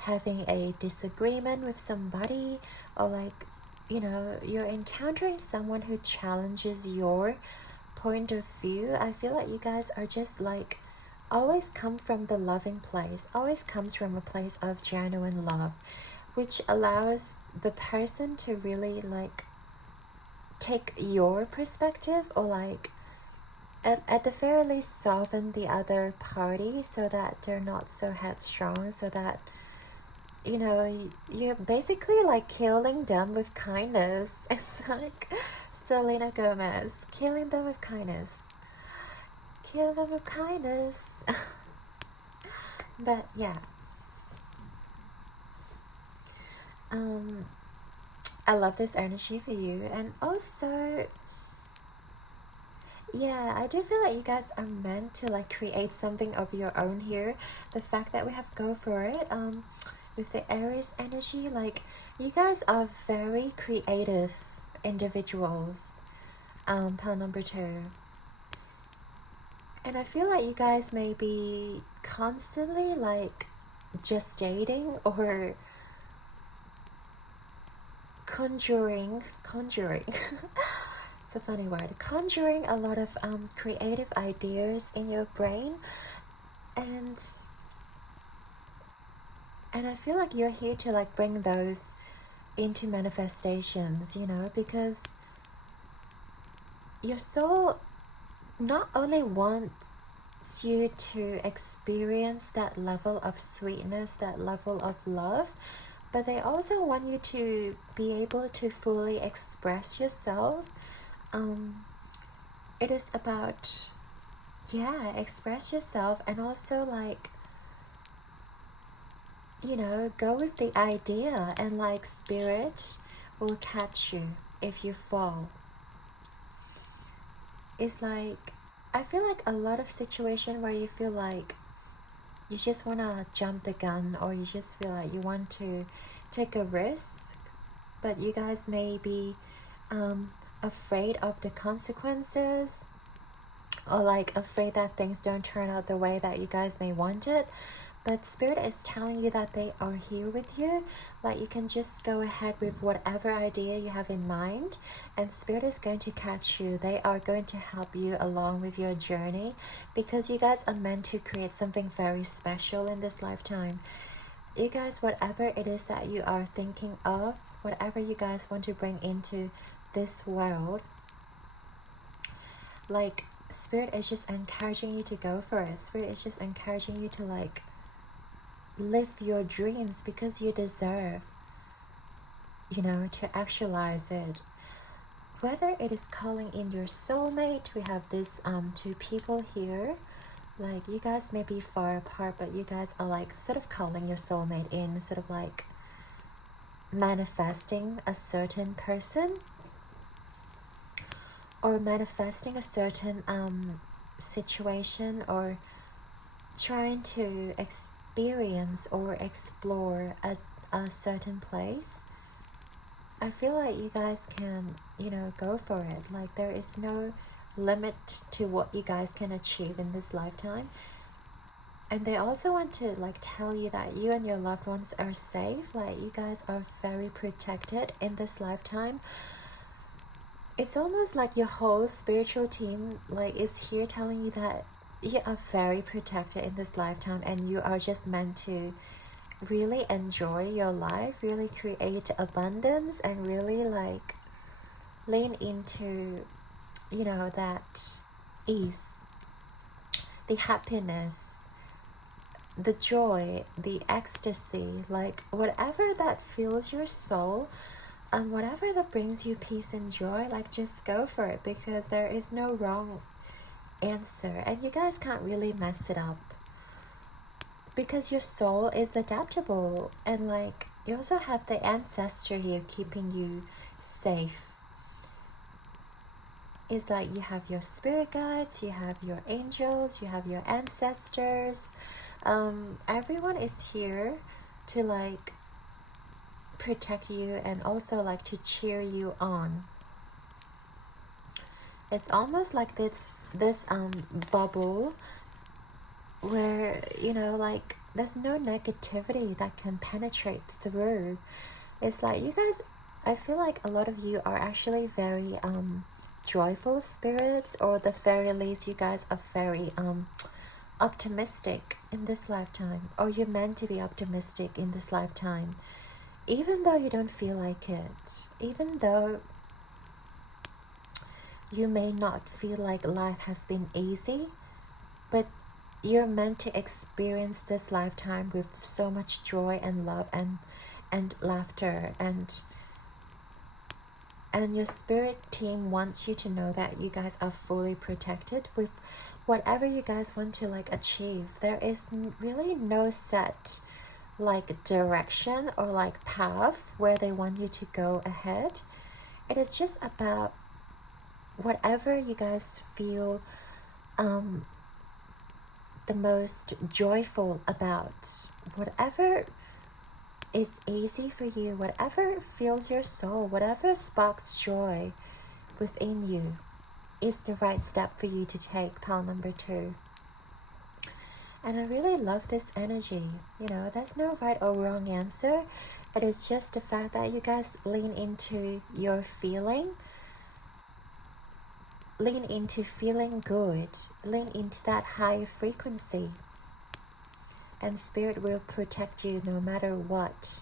having a disagreement with somebody, or like, you know, you're encountering someone who challenges your point of view, I feel like you guys are just like always come from the loving place, always comes from a place of genuine love, which allows the person to really like take your perspective, or like at the very least soften the other party so that they're not so headstrong, so that, you know, you're basically like killing them with kindness. It's like Selena Gomez, killing them with kindness. Kill them with kindness. But yeah. I love this energy for you. And also, yeah, I do feel like you guys are meant to like create something of your own here. The fact that we have go for it, with the Aries energy, like you guys are very creative individuals. Pile number 2. And I feel like you guys may be constantly like just dating or conjuring it's a funny word, conjuring a lot of creative ideas in your brain, and I feel like you're here to like bring those into manifestations, you know, because your soul not only wants you to experience that level of sweetness, that level of love, but they also want you to be able to fully express yourself. It is about, yeah, express yourself, and also like, you know, go with the idea, and like spirit will catch you if you fall. It's like, I feel like a lot of situation where you feel like you just want to jump the gun, or you just feel like you want to take a risk, but you guys may be afraid of the consequences, or like afraid that things don't turn out the way that you guys may want it. But spirit is telling you that they are here with you. Like you can just go ahead with whatever idea you have in mind, and spirit is going to catch you. They are going to help you along with your journey, because you guys are meant to create something very special in this lifetime. You guys, whatever it is that you are thinking of, whatever you guys want to bring into this world, like spirit is just encouraging you to go for it. Spirit is just encouraging you to like live your dreams, because you deserve, you know, to actualize it. Whether it is calling in your soulmate, we have this 2 people here. Like you guys may be far apart, but you guys are like sort of calling your soulmate in, sort of like manifesting a certain person, or manifesting a certain situation, or trying to experience or explore a certain place. I feel like you guys can, you know, go for it. Like there is no limit to what you guys can achieve in this lifetime. And they also want to like tell you that you and your loved ones are safe. Like you guys are very protected in this lifetime. It's almost like your whole spiritual team like is here telling you that you are very protected in this lifetime, and you are just meant to really enjoy your life, really create abundance, and really like lean into, you know, that ease. the happiness, the joy, the ecstasy, like whatever that fills your soul, whatever that brings you peace and joy, like just go for it, because there is no wrong answer, and you guys can't really mess it up, because your soul is adaptable, and like you also have the ancestor here keeping you safe. It's like you have your spirit guides, you have your angels, you have your ancestors. Everyone is here to like protect you and also like to cheer you on. It's almost like this bubble where, you know, like there's no negativity that can penetrate through. It's like you guys, I feel like a lot of you are actually very joyful spirits, or the very least you guys are very optimistic in this lifetime, or you're meant to be optimistic in this lifetime, even though you don't feel like it, even though you may not feel like life has been easy, but you're meant to experience this lifetime with so much joy and love and laughter, and your spirit team wants you to know that you guys are fully protected with whatever you guys want to like achieve. There is really no set like direction or like path where they want you to go ahead. It is just about whatever you guys feel the most joyful about, whatever is easy for you, whatever fills your soul, whatever sparks joy within you is the right step for you to take, pile number 2. And I really love this energy. You know, there's no right or wrong answer. It is just the fact that you guys lean into your feeling, lean into feeling good, lean into that high frequency, and spirit will protect you no matter what.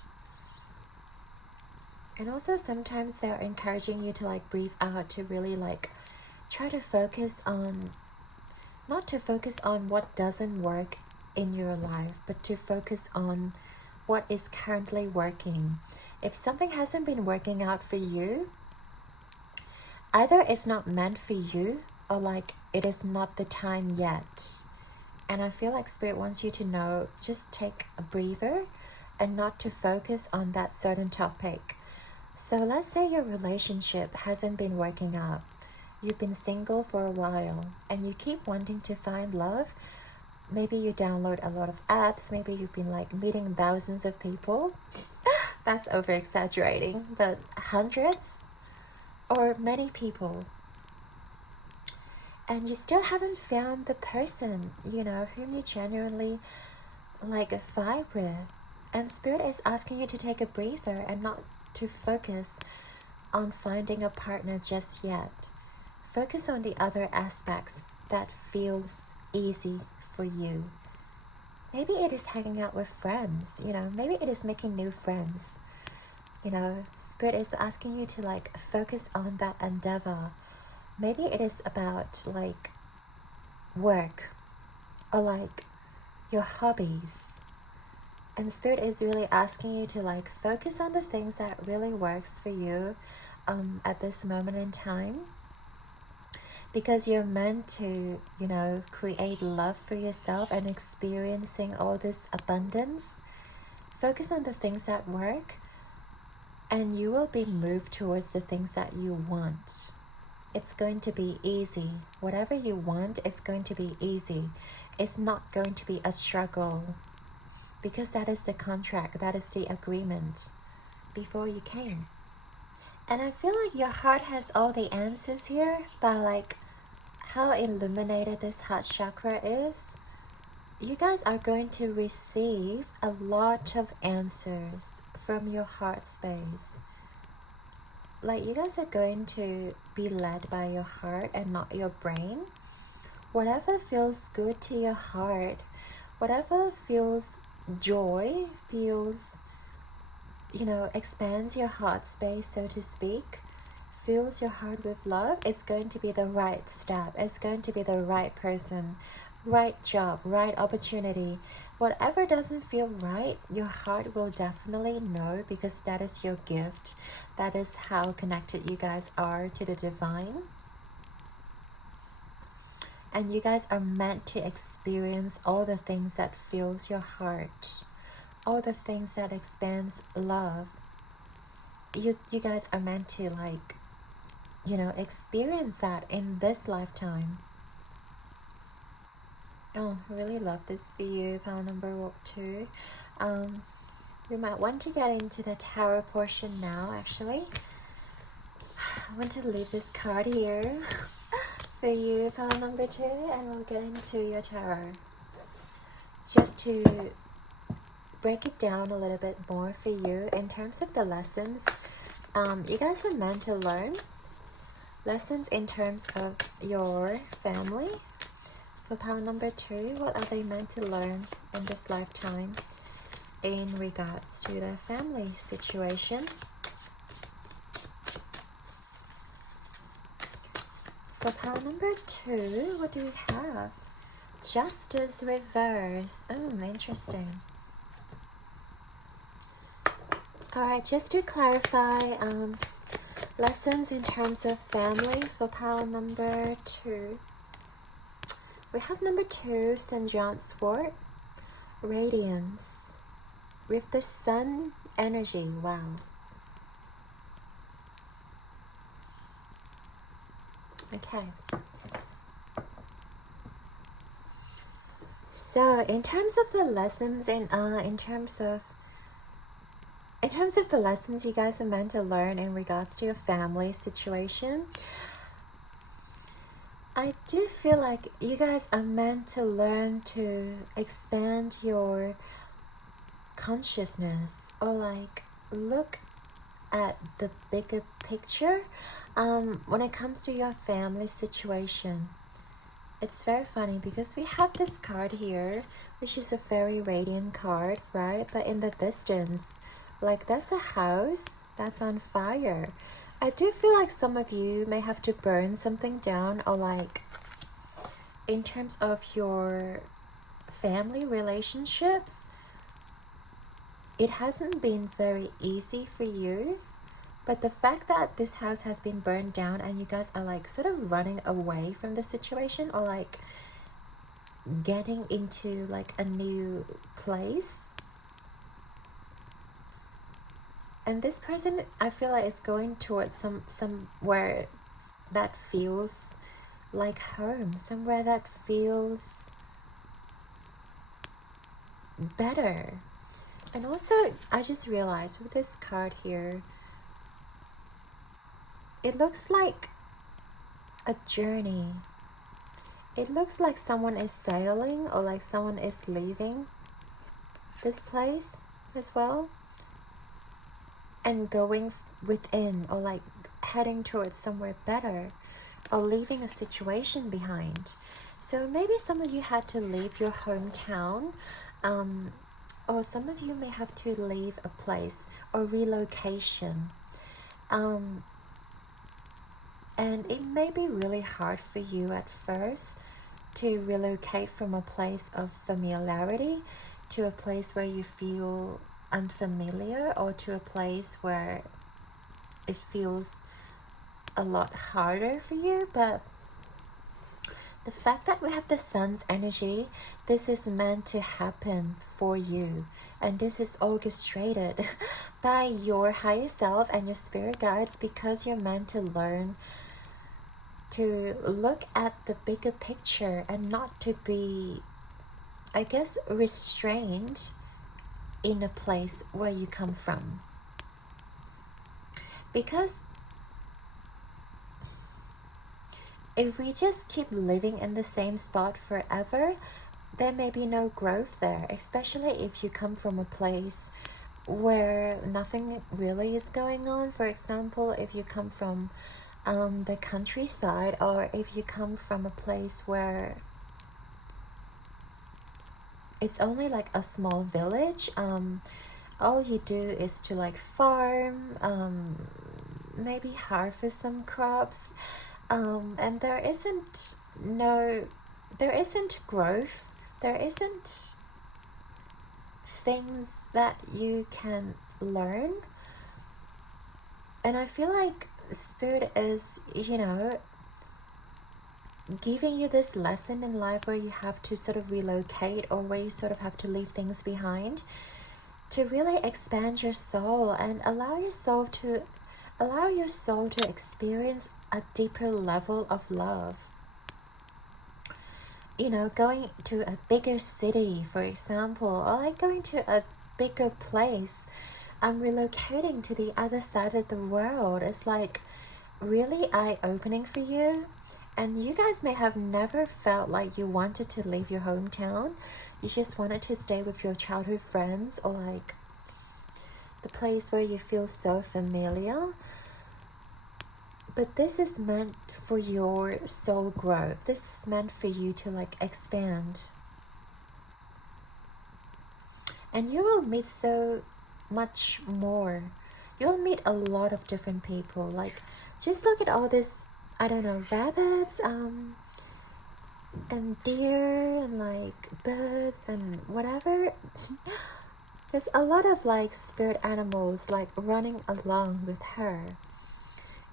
And also sometimes they're encouraging you to like breathe out, to really like try to focus on, not to focus on what doesn't work in your life, but to focus on what is currently working. If something hasn't been working out for you, either it's not meant for you, or like it is not the time yet. And I feel like spirit wants you to know, just take a breather and not to focus on that certain topic. So let's say your relationship hasn't been working out. You've been single for a while and you keep wanting to find love. Maybe you download a lot of apps. Maybe you've been like meeting thousands of people. That's over exaggerating, but hundreds or many people. And you still haven't found the person, you know, whom you genuinely like vibe with. And spirit is asking you to take a breather and not to focus on finding a partner just yet. Focus on the other aspects that feels easy for you. Maybe it is hanging out with friends, you know, maybe it is making new friends. You know, spirit is asking you to like focus on that endeavor. Maybe it is about like work or like your hobbies. And spirit is really asking you to like focus on the things that really works for you at this moment in time. Because you're meant to, you know, create love for yourself and experiencing all this abundance. Focus on the things that work and you will be moved towards the things that you want. It's going to be easy. Whatever you want, it's going to be easy. It's not going to be a struggle. Because that is the contract, that is the agreement before you came. And I feel like your heart has all the answers here, by like how illuminated this heart chakra is. You guys are going to receive a lot of answers from your heart space. Like you guys are going to be led by your heart and not your brain. Whatever feels good to your heart, whatever feels joy, feels, you know, expands your heart space, so to speak, fills your heart with love, it's going to be the right step. It's going to be the right person right job, right opportunity. Whatever doesn't feel right, your heart will definitely know, because that is your gift. That is how connected you guys are to the divine. And you guys are meant to experience all the things that fills your heart, all the things that expands love. You guys are meant to, like, you know, experience that in this lifetime. Oh, I really love this for you, pile number 2. We might want to get into the tarot portion now, actually. I want to leave this card here for you, pile number 2, and we'll get into your tarot. Just to break it down a little bit more for you in terms of the lessons. You guys are meant to learn lessons in terms of your family. For pile number 2, what are they meant to learn in this lifetime in regards to their family situation? For pile number 2, what do we have? Justice reverse. Oh, interesting. Alright, just to clarify, lessons in terms of family for pile number 2. We have number 2, St. John's Sword, Radiance, with the sun energy. Wow. Okay. So, in terms of the lessons, in terms of the lessons you guys are meant to learn in regards to your family situation, I do feel like you guys are meant to learn to expand your consciousness, or like look at the bigger picture when it comes to your family situation. It's very funny because we have this card here, which is a very radiant card, right? But in the distance, like, there's a house that's on fire. I do feel like some of you may have to burn something down, or like in terms of your family relationships, it hasn't been very easy for you. But the fact that this house has been burned down and you guys are like sort of running away from the situation, or like getting into like a new place. And this person, I feel like it's going towards somewhere that feels like home, somewhere that feels better. And also, I just realized with this card here, it looks like a journey. It looks like someone is sailing, or like someone is leaving this place as well, and going within, or like heading towards somewhere better, or leaving a situation behind. So maybe some of you had to leave your hometown, or some of you may have to leave a place, or relocation. And it may be really hard for you at first to relocate from a place of familiarity to a place where you feel unfamiliar, or to a place where it feels a lot harder for you. But the fact that we have the sun's energy, this is meant to happen for you, and this is orchestrated by your higher self and your spirit guides, because you're meant to learn to look at the bigger picture and not to be, I guess, restrained in a place where you come from. Because if we just keep living in the same spot forever, there may be no growth there, especially if you come from a place where nothing really is going on. For example, if you come from the countryside, or if you come from a place where it's only like a small village, all you do is to like farm, maybe harvest some crops, and there there isn't growth, there isn't things that you can learn. And I feel like Spirit is, you know, giving you this lesson in life where you have to sort of relocate, or where you sort of have to leave things behind to really expand your soul and allow your soul to experience a deeper level of love. You know, going to a bigger city, for example, or like going to a bigger place. Relocating to the other side of the world is like really eye-opening for you. And you guys may have never felt like you wanted to leave your hometown. You just wanted to stay with your childhood friends, or like the place where you feel so familiar. But this is meant for your soul growth. This is meant for you to like expand. And you will meet so much more. You'll meet a lot of different people. Like, just look at all this, I don't know, rabbits, and deer, and like birds, and whatever. There's a lot of like spirit animals like running along with her.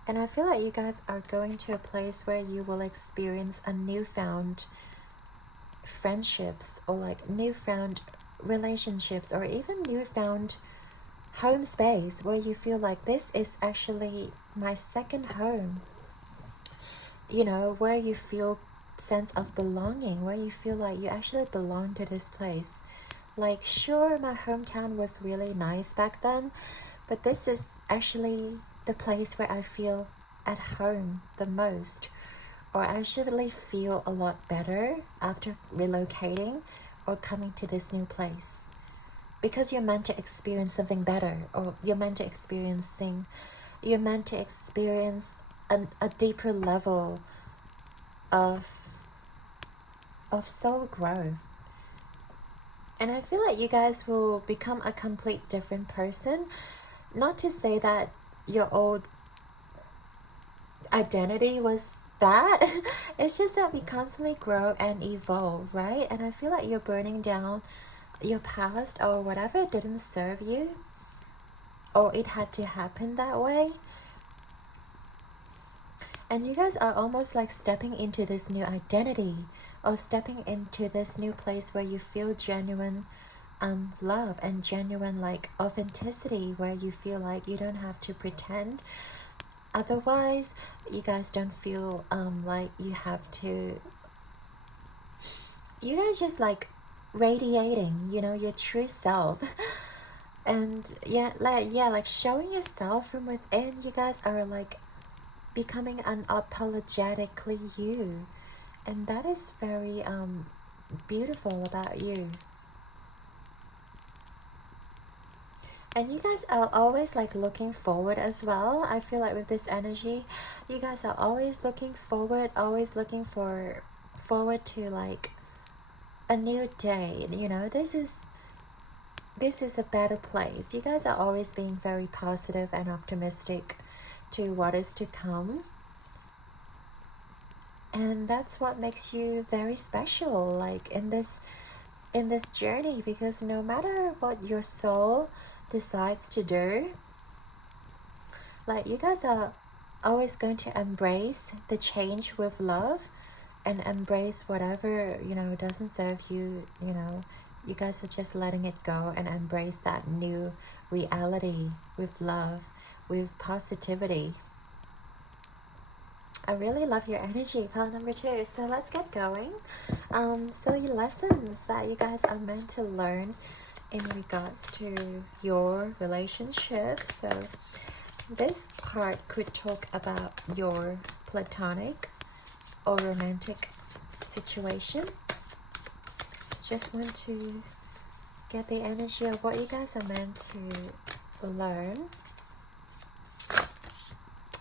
And I feel like you guys are going to a place where you will experience a newfound friendships, or like newfound relationships, or even newfound home space, where you feel like this is actually my second home. You know, where you feel sense of belonging, where you feel like you actually belong to this place. Like, sure, my hometown was really nice back then, but this is actually the place where I feel at home the most, or I actually feel a lot better after relocating or coming to this new place. Because you're meant to experience something better, or you're meant to experience a deeper level of soul growth. And I feel like you guys will become a complete different person. Not to say that your old identity was bad. It's just that we constantly grow and evolve, right? And I feel like you're burning down your past, or whatever didn't serve you, or it had to happen that way. And you guys are almost like stepping into this new identity, or stepping into this new place where you feel genuine love and genuine like authenticity, where you feel like you don't have to pretend. Otherwise, you guys don't feel like you have to. You guys just like radiating, you know, your true self. And like showing yourself from within. You guys are like becoming unapologetically you, and that is very beautiful about you. And you guys are always like looking forward as well. I feel like with this energy, you guys are always looking forward, always looking forward to like a new day. You know, this is a better place. You guys are always being very positive and optimistic to what is to come. And that's what makes you very special, like in this journey, because no matter what your soul decides to do, like you guys are always going to embrace the change with love, and embrace whatever, you know, doesn't serve you. You know, you guys are just letting it go and embrace that new reality with love, with positivity. I really love your energy, pile number 2. So let's get going. So your lessons that you guys are meant to learn in regards to your relationships. So this part could talk about your platonic or romantic situation. Just want to get the energy of what you guys are meant to learn.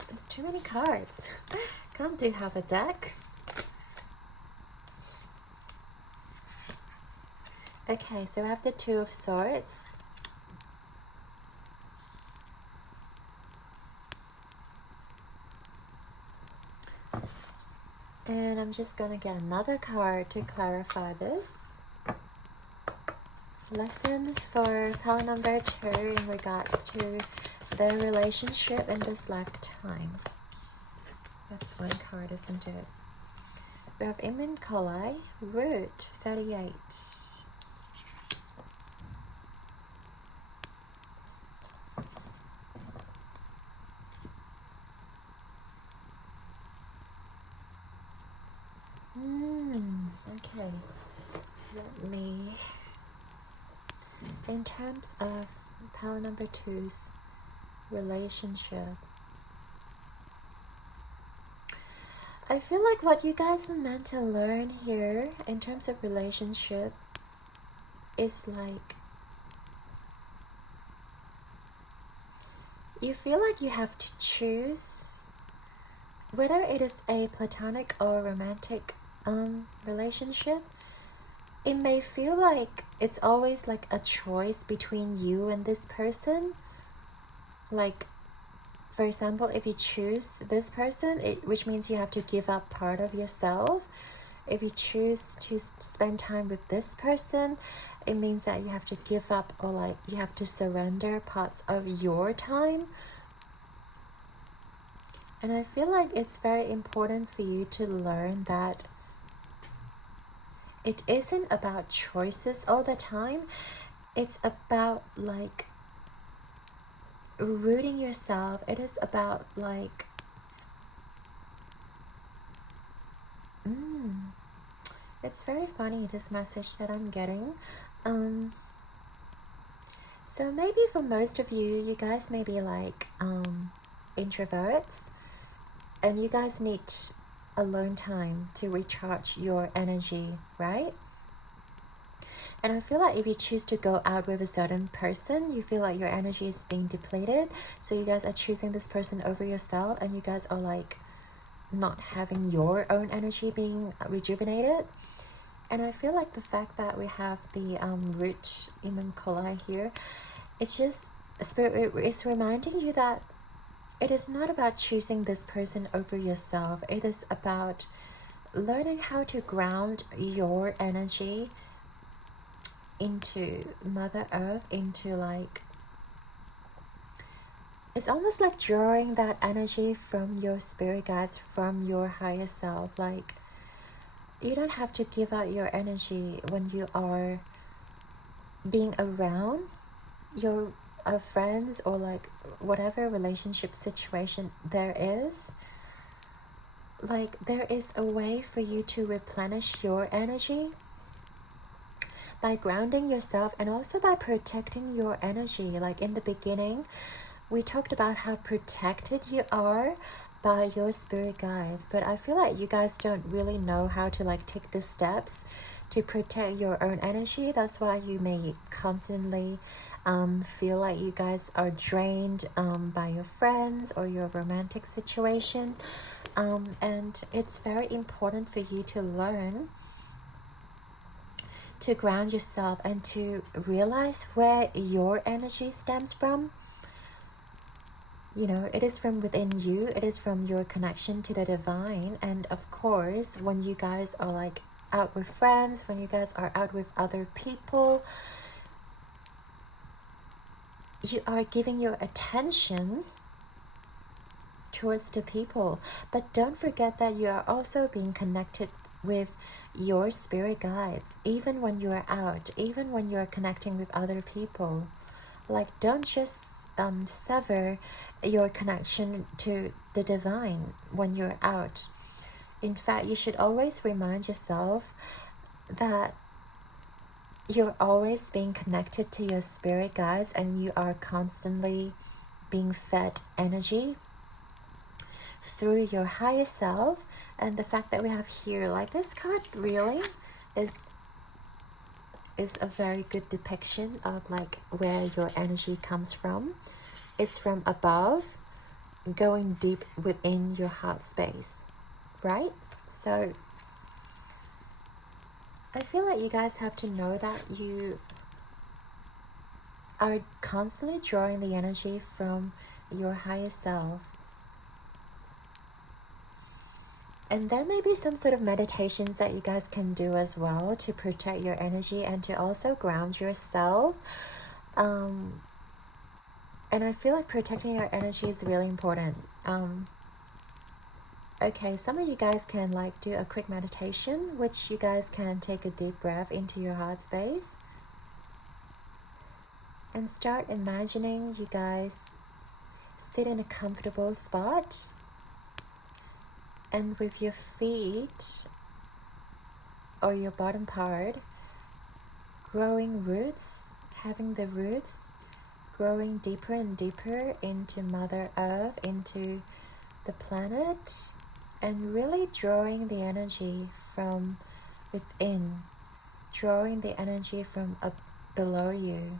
There's too many cards. Can't do half a deck. Okay, so I have the Two of Swords. And I'm just gonna get another card to clarify this. Lessons for pile number 2 in regards to their relationship in this lifetime. That's one card, isn't it? We have Imin root 38. Okay, let me, in terms of pile number 2's relationship, I feel like what you guys are meant to learn here in terms of relationship is like, you feel like you have to choose whether it is a platonic or romantic relationship. It may feel like it's always like a choice between you and this person. Like, for example, if you choose this person, which means you have to give up part of yourself. If you choose to spend time with this person, it means that you have to give up, or like you have to surrender parts of your time. And I feel like it's very important for you to learn that it isn't about choices all the time. It's about like rooting yourself. It is about like it's very funny, this message that I'm getting. So maybe for most of you, you guys may be like introverts, and you guys need alone time to recharge your energy, right? And I feel like if you choose to go out with a certain person, you feel like your energy is being depleted. So you guys are choosing this person over yourself, and you guys are like not having your own energy being rejuvenated. And I feel like the fact that we have the root Imam Kolai here, it's just Spirit is reminding you that it is not about choosing this person over yourself. It is about learning how to ground your energy into Mother Earth, into like, it's almost like drawing that energy from your spirit guides, from your higher self. Like, you don't have to give out your energy when you are being around your friends, or like whatever relationship situation there is. Like, there is a way for you to replenish your energy by grounding yourself, and also by protecting your energy. Like in the beginning, we talked about how protected you are by your spirit guides, but I feel like you guys don't really know how to like take the steps to protect your own energy. That's why you may constantly feel like you guys are drained by your friends or your romantic situation, and it's very important for you to learn to ground yourself and to realize where your energy stems from. You know, it is from within you. It is from your connection to the divine. And of course, when you guys are like out with friends, when you guys are out with other people, you are giving your attention towards the people. But don't forget that you are also being connected with your spirit guides, even when you are out, even when you are connecting with other people. Like, don't just sever your connection to the divine when you're out. In fact, you should always remind yourself that you're always being connected to your spirit guides, and you are constantly being fed energy through your higher self. And the fact that we have here, like, this card really is a very good depiction of like where your energy comes from. It's from above, going deep within your heart space, right? So I feel like you guys have to know that you are constantly drawing the energy from your higher self. And there may be some sort of meditations that you guys can do as well to protect your energy and to also ground yourself. And I feel like protecting your energy is really important. Okay, some of you guys can like do a quick meditation, which you guys can take a deep breath into your heart space and start imagining you guys sit in a comfortable spot, and with your feet or your bottom part growing roots, having the roots growing deeper and deeper into Mother Earth, into the planet, and really drawing the energy from within, drawing the energy from up below you.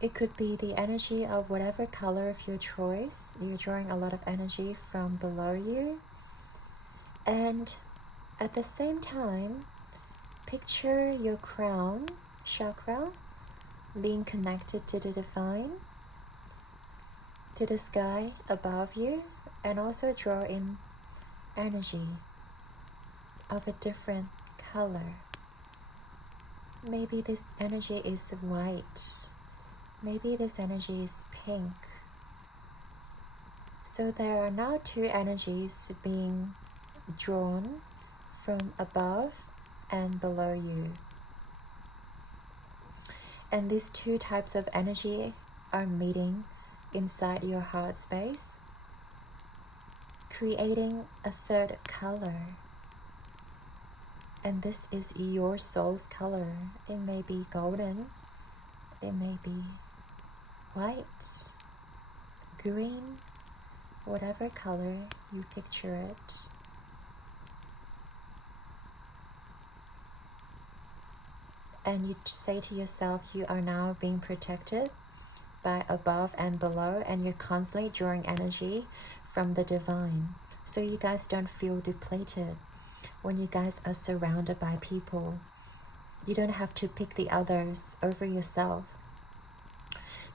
It could be the energy of whatever color of your choice. You're drawing a lot of energy from below you. And at the same time, picture your crown chakra being connected to the divine, to the sky above you, and also draw in energy of a different color. Maybe this energy is white. Maybe this energy is pink. So there are now two energies being drawn from above and below you. And these two types of energy are meeting inside your heart space, creating a third color. And this is your soul's color. It may be golden, it may be white, green, whatever color you picture it. And you say to yourself, you are now being protected by above and below, and you're constantly drawing energy from the divine. So you guys don't feel depleted when you guys are surrounded by people. You don't have to pick the others over yourself,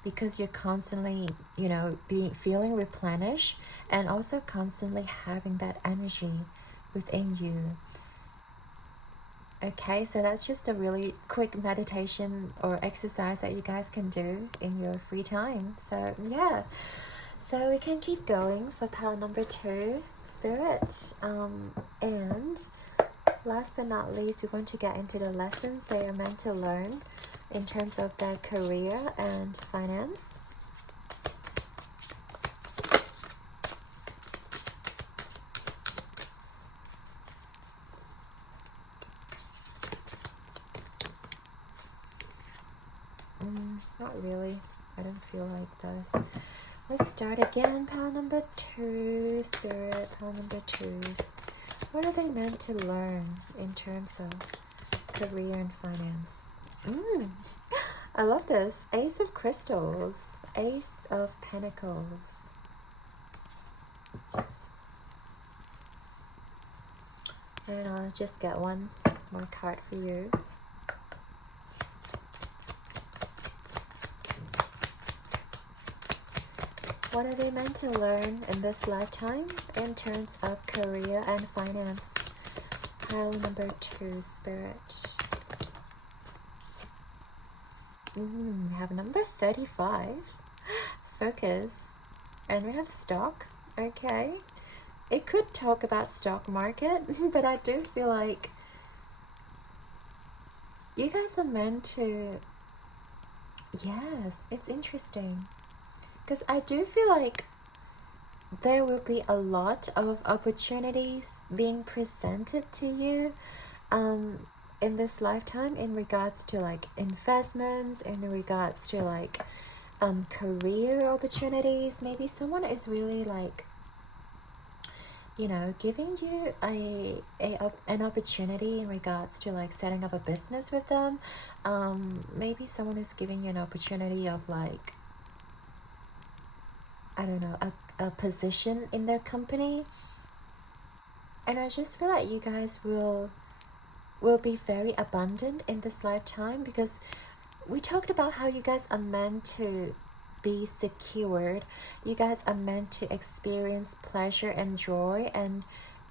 because you're constantly, feeling replenished, and also constantly having that energy within you. Okay, so that's just a really quick meditation or exercise that you guys can do in your free time. So yeah, so we can keep going for pile number 2, Spirit. And last but not least, we want to get into the lessons they are meant to learn in terms of their career and finance. Not really. I don't feel like this. Let's start again. Pile number 2, Spirit. Pile number 2s. What are they meant to learn in terms of career and finance? I love this. Ace of Crystals. Ace of Pentacles. And I'll just get one more card for you. What are they meant to learn in this lifetime in terms of career and finance? Pile number 2, Spirit. We have number 35, Focus. And we have stock. Okay. It could talk about stock market, but I do feel like you guys are meant to... Yes, it's interesting. Because I do feel like there will be a lot of opportunities being presented to you in this lifetime, in regards to like investments, in regards to like career opportunities. Maybe someone is really like, giving you an opportunity in regards to like setting up a business with them. Maybe someone is giving you an opportunity of like, I don't know, a position in their company. And I just feel like you guys will be very abundant in this lifetime, because we talked about how you guys are meant to be secured. You guys are meant to experience pleasure and joy, and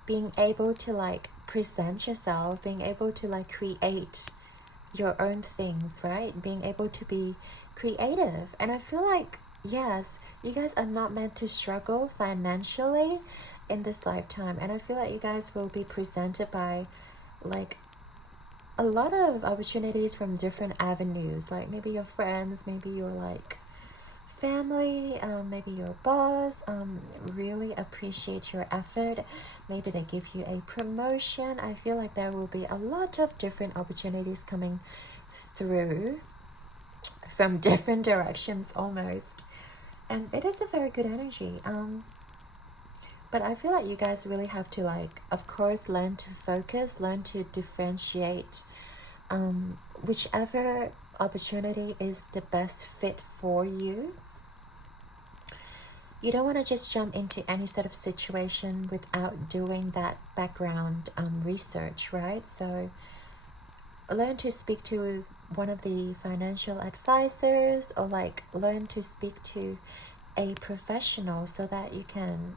being able to like present yourself, being able to like create your own things, right? Being able to be creative. And I feel like, yes, you guys are not meant to struggle financially in this lifetime. And I feel like you guys will be presented by like a lot of opportunities from different avenues, like maybe your friends, maybe your like family, maybe your boss really appreciate your effort. Maybe they give you a promotion. I feel like there will be a lot of different opportunities coming through from different directions almost, and it is a very good energy. But I feel like you guys really have to like, of course, learn to focus, learn to differentiate whichever opportunity is the best fit for you. You don't want to just jump into any sort of situation without doing that background research, right? So learn to speak to one of the financial advisors, or like learn to speak to a professional so that you can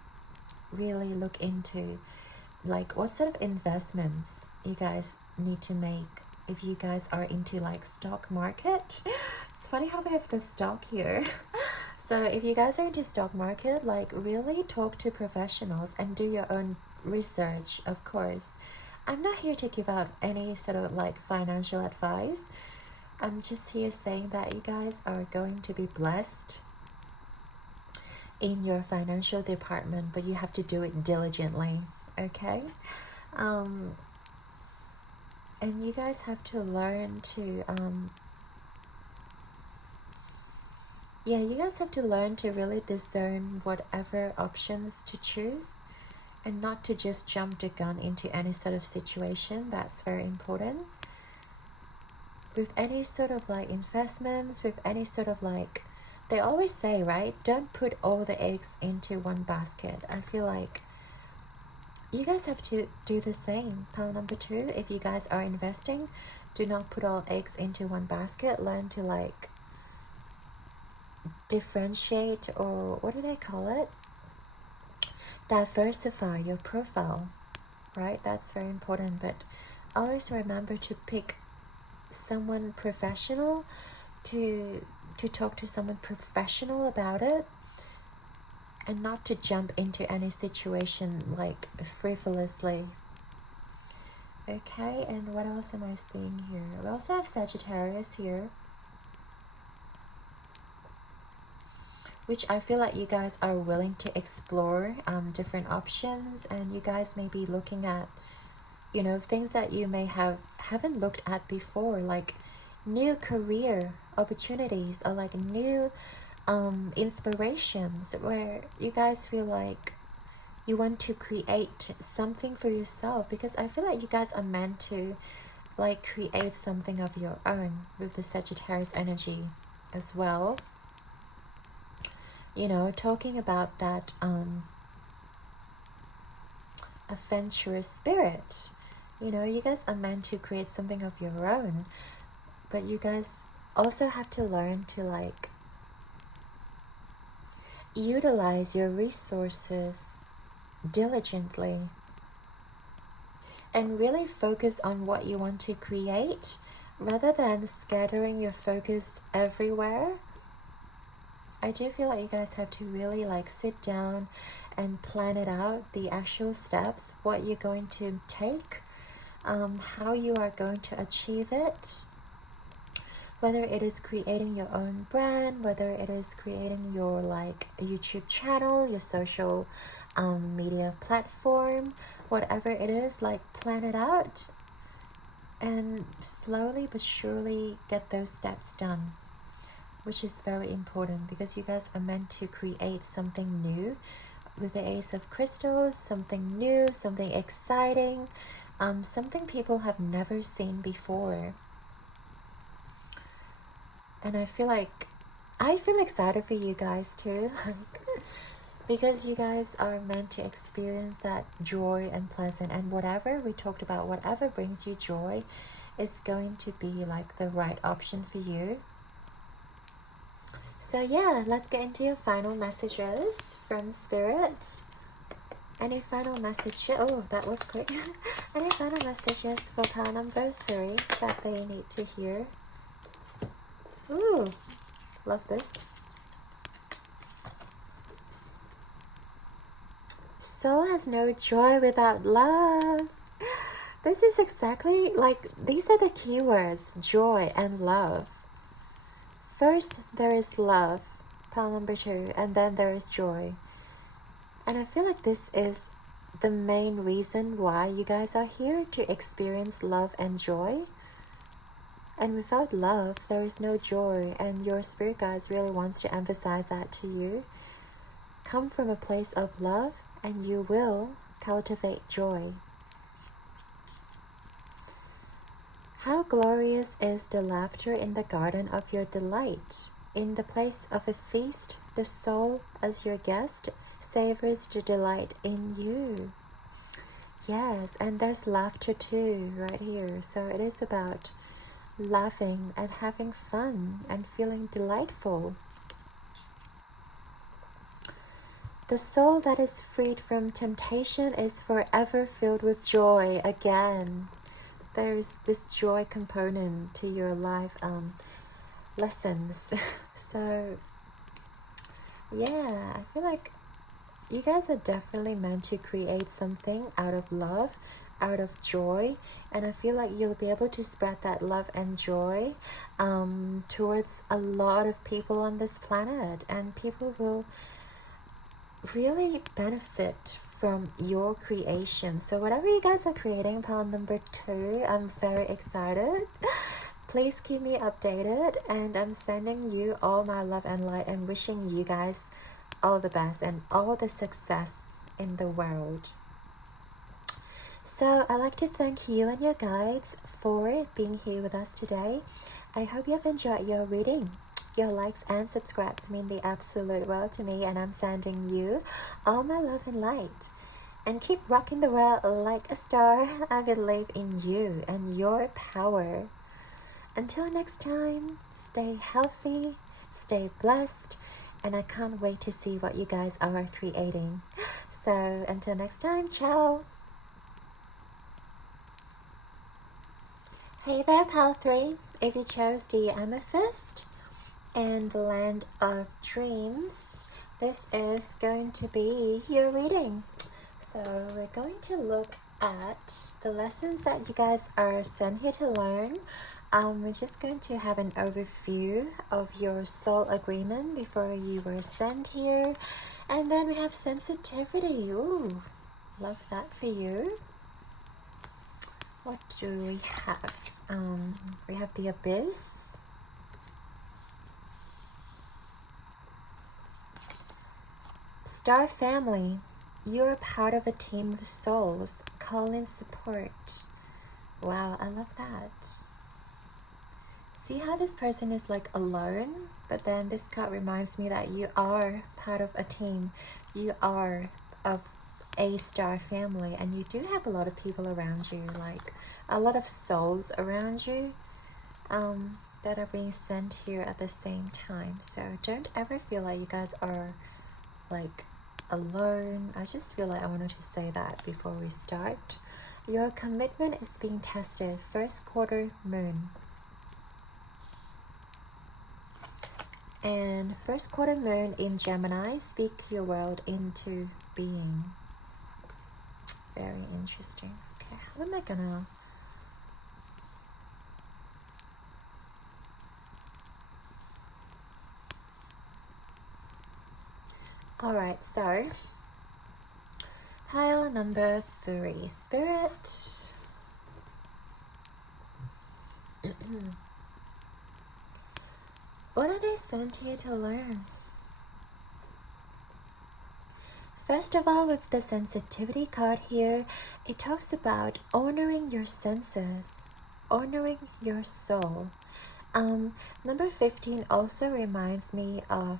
really look into like what sort of investments you guys need to make if you guys are into like stock market. It's funny how we have the stock here. So if you guys are into stock market, like really talk to professionals and do your own research, of course. I'm not here to give out any sort of like financial advice. I'm just here saying that you guys are going to be blessed in your financial department, but you have to do it diligently, okay? And you guys have to learn to you guys have to learn to really discern whatever options to choose, and not to just jump the gun into any sort of situation. That's very important. With any sort of like investments, with any sort of like, they always say, right, don't put all the eggs into one basket. I feel like you guys have to do the same. Pile number 2, if you guys are investing, do not put all eggs into one basket. Learn to like differentiate, or what do they call it? Diversify your profile, right? That's very important. But always remember to pick someone professional, to talk to someone professional about it, and not to jump into any situation like frivolously. Okay, and what else am I seeing here? We also have Sagittarius here, which I feel like you guys are willing to explore different options, and you guys may be looking at, you know, things that you may haven't looked at before, like new career opportunities, or like new inspirations, where you guys feel like you want to create something for yourself, because I feel like you guys are meant to like create something of your own with the Sagittarius energy as well. You know, talking about that adventurous spirit. You know, you guys are meant to create something of your own, but you guys also have to learn to like utilize your resources diligently and really focus on what you want to create, rather than scattering your focus everywhere. I do feel like you guys have to really like sit down and plan it out, the actual steps, what you're going to take, how you are going to achieve it, whether it is creating your own brand, whether it is creating your like YouTube channel, your social media platform, whatever it is, like plan it out and slowly but surely get those steps done, which is very important, because you guys are meant to create something new with the Ace of Crystals, something new, something exciting, something people have never seen before. And I feel excited for you guys too, because you guys are meant to experience that joy and pleasant, and whatever we talked about, whatever brings you joy is going to be like the right option for you. So yeah, let's get into your final messages from Spirit. Any final messages? Oh, that was quick. Any final messages for pile number 3 that they need to hear? Ooh, love this. Soul has no joy without love. This is exactly like, these are the keywords, joy and love. First, there is love, pile number 2, and then there is joy. And I feel like this is the main reason why you guys are here, to experience love and joy. And without love, there is no joy, and your spirit guides really wants to emphasize that to you. Come from a place of love, and you will cultivate joy. How glorious is the laughter in the garden of your delight. In the place of a feast, the soul, as your guest, savors the delight in you. Yes, and there's laughter too, right here. So it is about laughing and having fun and feeling delightful. The soul that is freed from temptation is forever filled with joy again. There's this joy component to your life lessons. So yeah, I feel like you guys are definitely meant to create something out of love, out of joy, and I feel like you'll be able to spread that love and joy towards a lot of people on this planet, and people will really benefit from your creation. So whatever you guys are creating, pile number 2, I'm very excited. Please keep me updated, and I'm sending you all my love and light and wishing you guys all the best and all the success in the world. So I'd like to thank you and your guides for being here with us today. I hope you have enjoyed your reading. Your likes and subscribes mean the absolute world to me, and I'm sending you all my love and light. And keep rocking the world like a star. I believe in you and your power. Until next time, stay healthy, stay blessed, and I can't wait to see what you guys are creating. So until next time, ciao. Hey there, pile 3. If you chose the amethyst and the land of dreams, this is going to be your reading. So we're going to look at the lessons that you guys are sent here to learn. We're just going to have an overview of your soul agreement before you were sent here, and then we have sensitivity. Ooh, love that for you. What do we have? We have the abyss. Star family, you're part of a team of souls. Call in support. Wow, I love that. See how this person is like alone, but then this card reminds me that you are part of a team. You are of a star family, and you do have a lot of people around you, like a lot of souls around you that are being sent here at the same time. So don't ever feel like you guys are like alone. I just feel like I wanted to say that before we start. Your commitment is being tested. First quarter moon. And first quarter moon in Gemini, speak your world into being. Very interesting. Okay, how am I gonna... Alright, so pile number 3, Spirit. What are they sent here to learn? First of all, with the sensitivity card here, it talks about honoring your senses, honoring your soul. Number 15 also reminds me of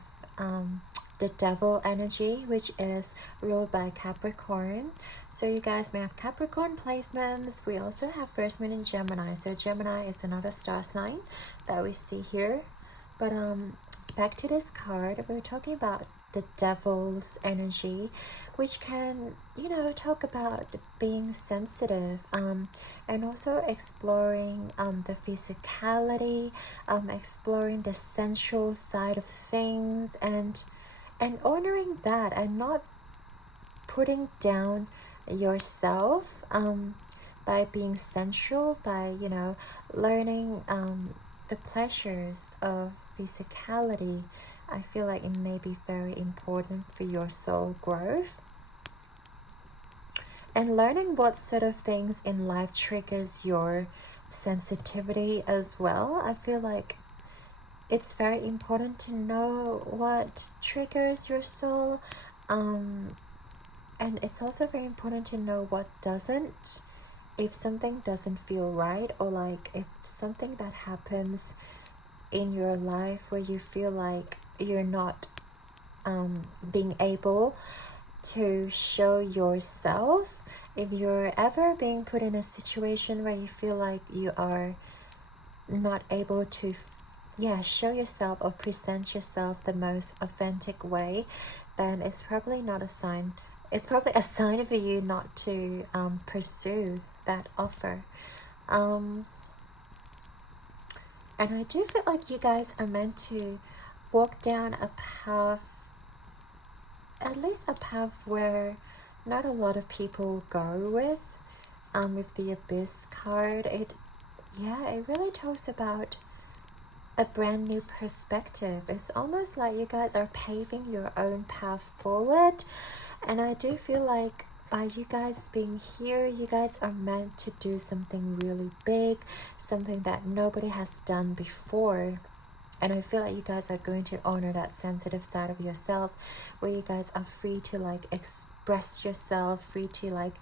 the devil energy, which is ruled by Capricorn. So you guys may have Capricorn placements. We also have first moon in Gemini. So Gemini is another star sign that we see here. But back to this card, we're talking about the devil's energy, which can, you know, talk about being sensitive, and also exploring the physicality, exploring the sensual side of things, and honoring that, and not putting down yourself by being sensual, by, you know, learning the pleasures of physicality. I feel like it may be very important for your soul growth. And learning what sort of things in life triggers your sensitivity as well. I feel like it's very important to know what triggers your soul. And it's also very important to know what doesn't. If something doesn't feel right, or like if something that happens in your life where you feel like you're not being able to show yourself, if you're ever being put in a situation where you feel like you are not able to show yourself or present yourself the most authentic way, then it's probably not a sign. It's probably a sign for you not to pursue that offer. And I do feel like you guys are meant to walk down a path, at least a path where not a lot of people go with. With the Abyss card, it really talks about a brand new perspective. It's almost like you guys are paving your own path forward. And I do feel like by you guys being here, you guys are meant to do something really big, something that nobody has done before. And I feel like you guys are going to honor that sensitive side of yourself, where you guys are free to like express yourself, free to like,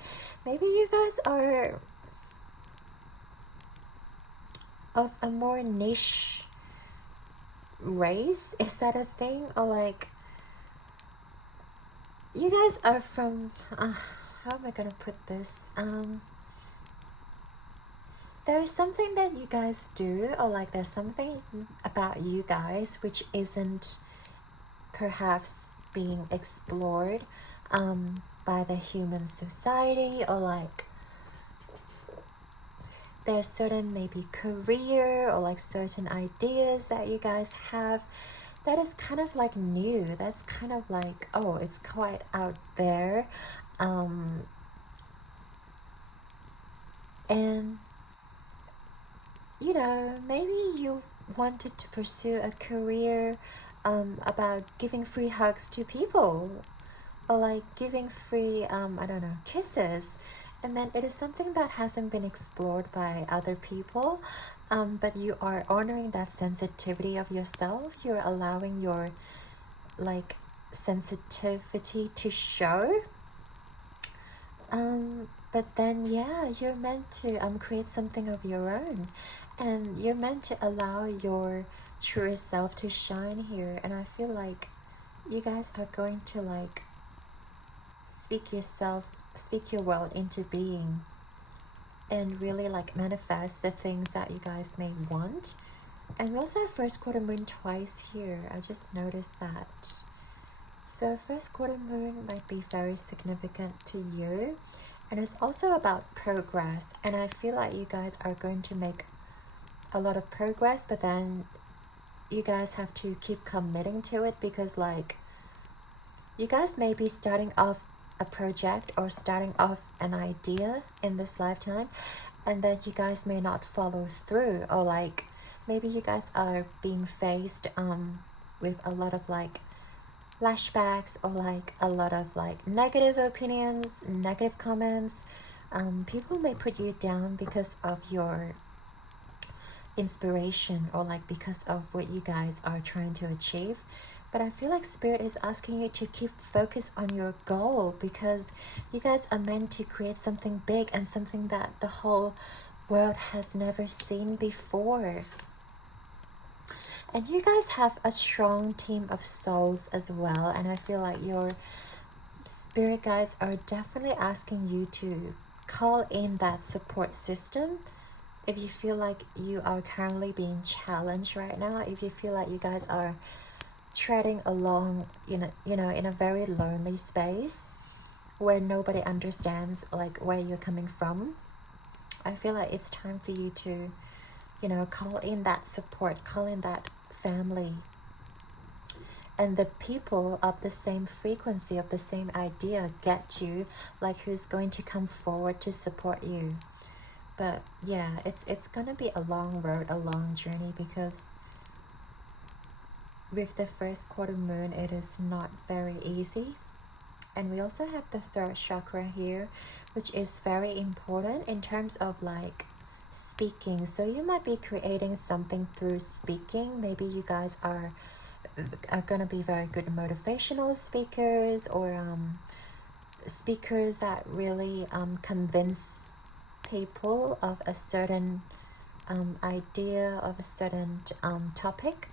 maybe you guys are of a more niche race. Is that a thing? Or like, you guys are from how am I gonna put this, there's something that you guys do, or like there's something about you guys which isn't perhaps being explored by the human society, or like there's certain maybe career or like certain ideas that you guys have that is kind of like new, that's kind of like, oh, it's quite out there, and you know, maybe you wanted to pursue a career about giving free hugs to people, or like giving free I don't know, kisses, and then it is something that hasn't been explored by other people, but you are honoring that sensitivity of yourself. You're allowing your like sensitivity to show, but then you're meant to create something of your own, and you're meant to allow your true self to shine here. And I feel like you guys are going to like speak your world into being, and really like manifest the things that you guys may want. And we also have first quarter moon twice here. I just noticed that. So first quarter moon might be very significant to you, and it's also about progress. And I feel like you guys are going to make a lot of progress, but then you guys have to keep committing to it, because like you guys may be starting off a project or starting off an idea in this lifetime, and that you guys may not follow through, or like maybe you guys are being faced with a lot of like flashbacks, or like a lot of like negative opinions, negative comments. People may put you down because of your inspiration, or like because of what you guys are trying to achieve. But I feel like Spirit is asking you to keep focus on your goal, because you guys are meant to create something big, and something that the whole world has never seen before. And you guys have a strong team of souls as well, and I feel like your spirit guides are definitely asking you to call in that support system. If you feel like you are currently being challenged right now, if you feel like you guys are treading along in a very lonely space where nobody understands like where you're coming from. I feel like it's time for you to, call in that support, call in that family, and the people of the same frequency, of the same idea get you, like who's going to come forward to support you. But yeah, it's gonna be a long road, a long journey, because with the first quarter moon, it is not very easy. And we also have the third chakra here, which is very important in terms of like speaking. So you might be creating something through speaking. Maybe you guys are gonna be very good motivational speakers, or speakers that really convince people of a certain idea, of a certain topic.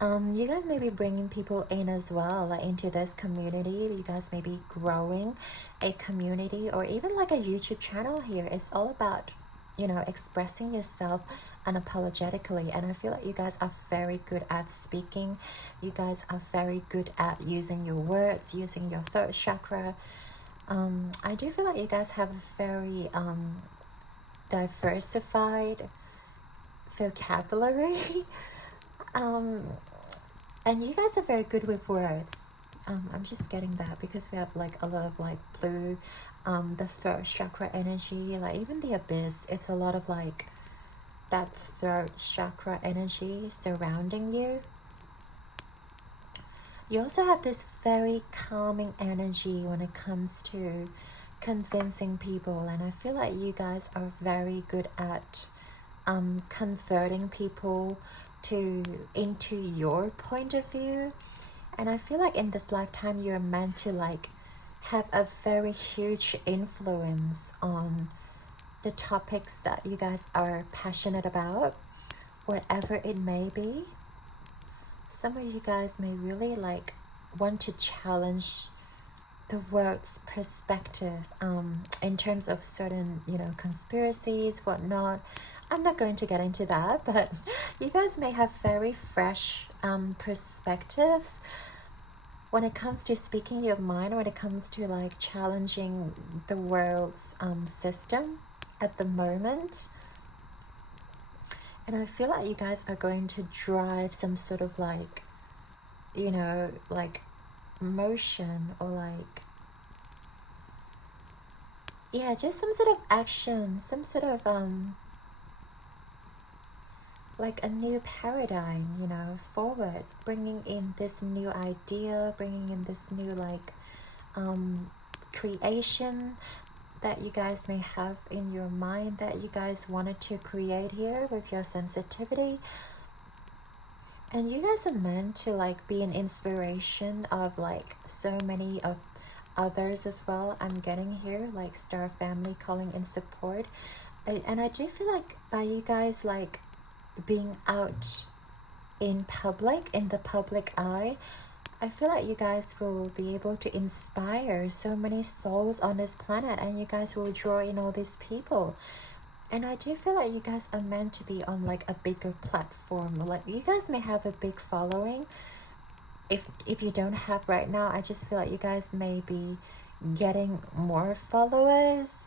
You guys may be bringing people in as well, like into this community. You guys may be growing a community, or even like a YouTube channel here. It's all about, expressing yourself unapologetically. And I feel like you guys are very good at speaking. You guys are very good at using your words, using your third chakra. I do feel like you guys have a very diversified vocabulary. And you guys are very good with words. I'm just getting that because we have like a lot of like blue, the third chakra energy, like even the abyss. It's a lot of like that third chakra energy surrounding you. You also have this very calming energy when it comes to convincing people, and I feel like you guys are very good at converting people into your point of view. And I feel like in this lifetime you're meant to like have a very huge influence on the topics that you guys are passionate about, whatever it may be. Some of you guys may really like want to challenge the world's perspective in terms of certain, conspiracies, whatnot. I'm not going to get into that, but you guys may have very fresh perspectives when it comes to speaking your mind, when it comes to like challenging the world's system at the moment. And I feel like you guys are going to drive some sort of like, like motion, or like, yeah, just some sort of action, some sort of like a new paradigm, forward, bringing in this new idea, bringing in this new like creation that you guys may have in your mind, that you guys wanted to create here with your sensitivity. And you guys are meant to like be an inspiration of like so many of others as well. I'm getting here like star family calling in support. And I do feel like by you guys like being out in public, in the public eye, I feel like you guys will be able to inspire so many souls on this planet, and you guys will draw in all these people. And I do feel like you guys are meant to be on like a bigger platform. Like you guys may have a big following. If you don't have right now, I just feel like you guys may be getting more followers.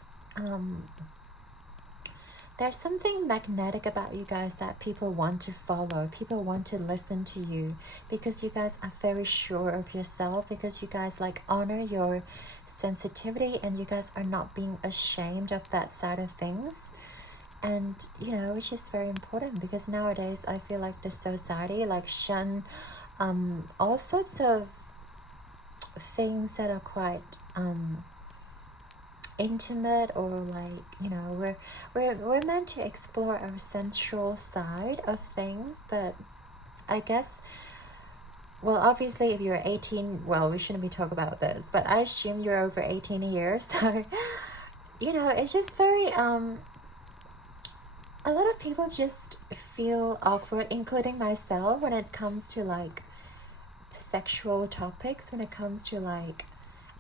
There's something magnetic about you guys that people want to follow. People want to listen to you because you guys are very sure of yourself, because you guys like honor your sensitivity, and you guys are not being ashamed of that side of things. And which is very important, because nowadays I feel like the society like shun all sorts of things that are quite intimate, or like we're meant to explore our sensual side of things. But I guess, well, obviously if you're 18, well, we shouldn't be talking about this, but I assume you're over 18 here, so it's just very a lot of people just feel awkward, including myself, when it comes to like sexual topics, when it comes to like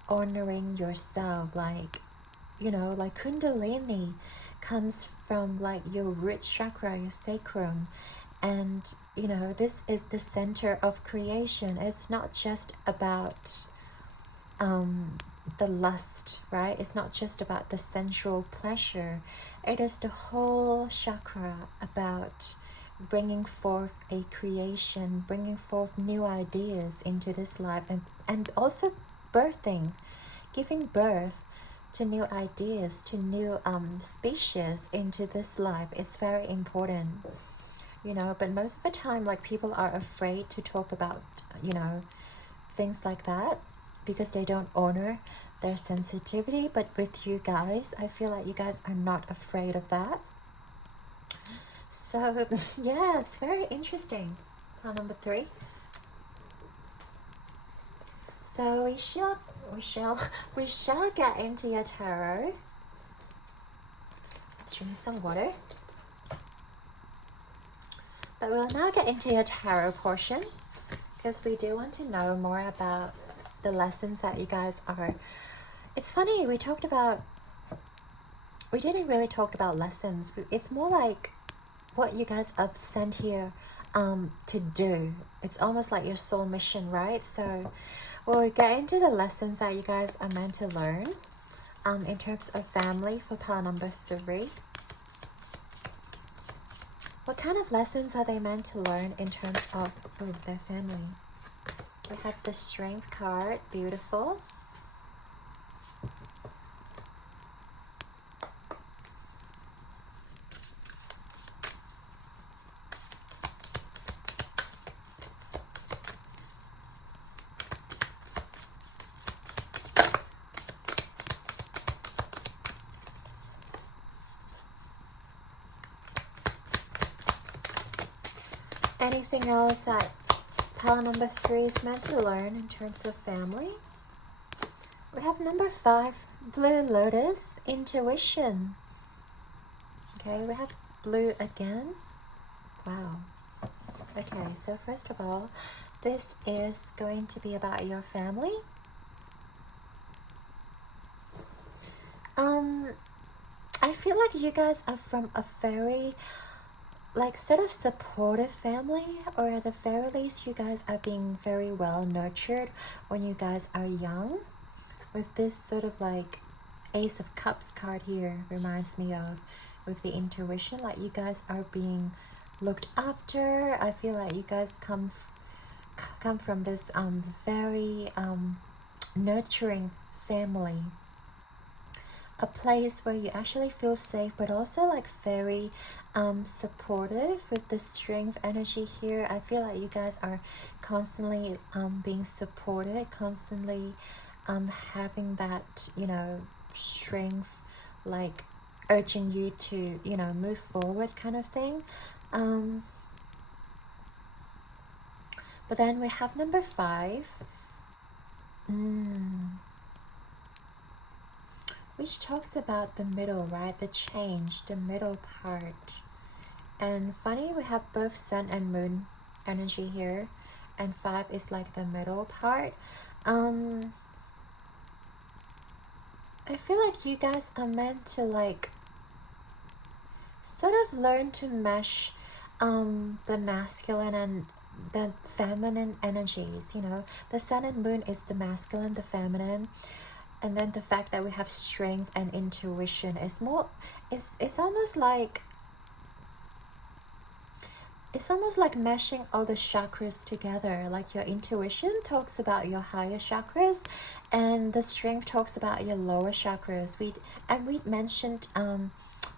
honoring yourself. Like like Kundalini comes from like your root chakra, your sacrum, And you know, this is the center of creation. It's not just about the lust, right? It's not just about the sensual pleasure. It is the whole chakra about bringing forth a creation, bringing forth new ideas into this life, and also birthing, giving birth to new ideas, to new species into this life. It's very important, you know. But most of the time, like, people are afraid to talk about, you know, things like that, because they don't honor their sensitivity. But with you guys, I feel like you guys are not afraid of that. So yeah, it's very interesting. Number 3. So we shall get into your tarot. Drink some water. But we'll now get into your tarot portion, because we do want to know more about the lessons that you guys are. It's funny, we didn't really talk about lessons. It's more like what you guys are sent here to do. It's almost like your soul mission, right? So we'll get into the lessons that you guys are meant to learn in terms of family for pile number 3. What kind of lessons are they meant to learn in terms of their family? We have the Strength card, beautiful. Anything else that pile number 3 is meant to learn in terms of family? We have number 5, Blue Lotus, intuition. Okay, we have blue again. Wow. Okay, so first of all, this is going to be about your family. I feel like you guys are from a very, like, sort of supportive family, or at the very least you guys are being very well nurtured when you guys are young. With this sort of like Ace of Cups card here, reminds me of, with the intuition, like you guys are being looked after. I feel like you guys come from this very nurturing family, a place where you actually feel safe, but also like very supportive. With the Strength energy here, I feel like you guys are constantly being supported, constantly having that, you know, strength, like urging you to, you know, move forward kind of thing. But then we have number 5, which talks about the middle, right? The change, the middle part. And funny, we have both Sun and Moon energy here, and 5 is like the middle part. I feel like you guys are meant to like sort of learn to mesh the masculine and the feminine energies, you know. The Sun and Moon is the masculine, the feminine, and then the fact that we have Strength and intuition is more, it's almost like meshing all the chakras together. Like your intuition talks about your higher chakras, and the Strength talks about your lower chakras. We mentioned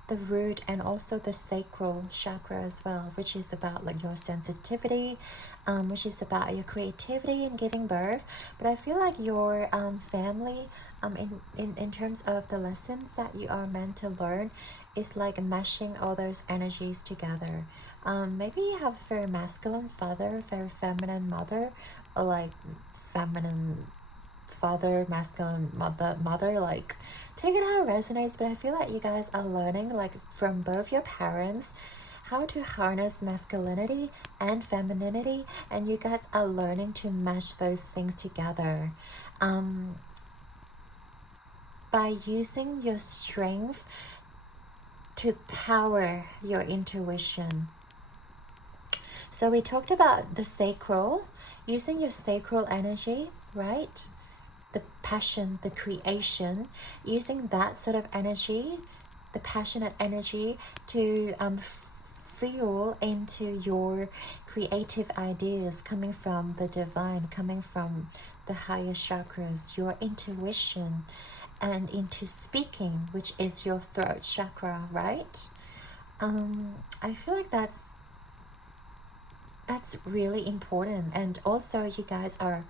the root and also the sacral chakra as well, which is about like your sensitivity, which is about your creativity and giving birth. But I feel like your family, in terms of the lessons that you are meant to learn, is like meshing all those energies together. Maybe you have a very masculine father, very feminine mother, or like feminine father, masculine mother, like take it how it resonates. But I feel like you guys are learning, like, from both your parents, how to harness masculinity and femininity, and you guys are learning to mesh those things together by using your strength to power your intuition. So we talked about the sacral, using your sacral energy, right? The passion, the creation, using that sort of energy, the passionate energy to fuel into your creative ideas coming from the divine, coming from the higher chakras, your intuition, and into speaking, which is your throat chakra, right? I feel like that's really important. And also you guys are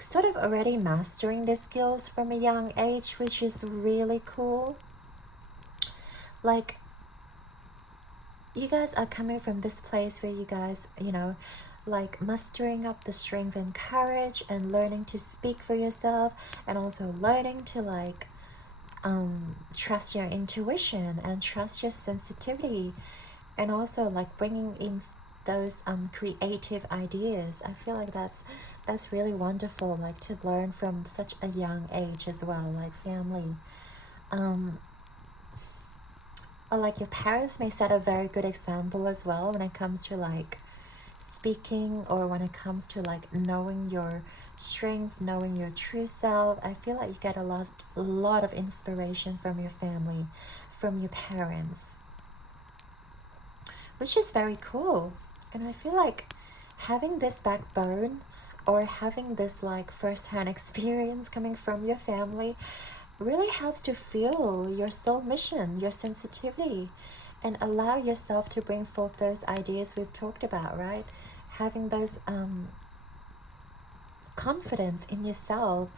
sort of already mastering the skills from a young age, which is really cool. Like, you guys are coming from this place where you guys, you know, like mustering up the strength and courage and learning to speak for yourself, and also learning to like trust your intuition and trust your sensitivity, and also like bringing in those creative ideas. I feel like that's really wonderful, like to learn from such a young age as well, like family. Or like your parents may set a very good example as well when it comes to like speaking, or when it comes to like knowing your strength, knowing your true self. I feel like you get a lot of inspiration from your family, from your parents, which is very cool. And I feel like having this backbone, or having this like first-hand experience coming from your family, really helps to fuel your soul mission, your sensitivity, and allow yourself to bring forth those ideas we've talked about, right? Having those confidence in yourself,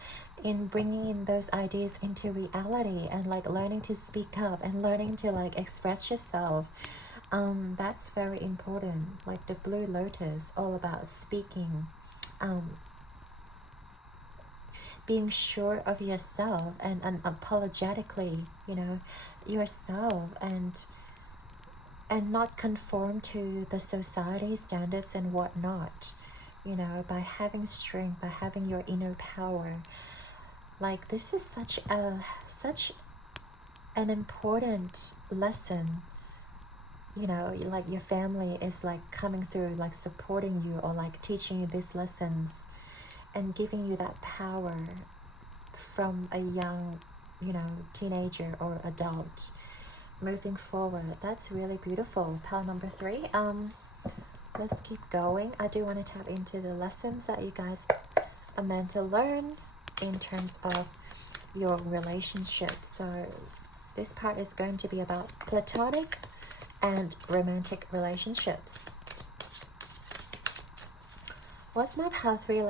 in bringing in those ideas into reality, and like learning to speak up and learning to like express yourself. That's very important. Like the Blue Lotus, all about speaking, being sure of yourself and unapologetically, you know, yourself, and not conform to the society standards and whatnot, you know, by having strength, by having your inner power. Like, this is such an important lesson, you know, like your family is like coming through, like supporting you, or like teaching you these lessons and giving you that power from a young, you know, teenager or adult moving forward. That's really beautiful. Pile number 3. Let's keep going. I do want to tap into the lessons that you guys are meant to learn in terms of your relationship. So this part is going to be about platonic and romantic relationships. What's my pile 3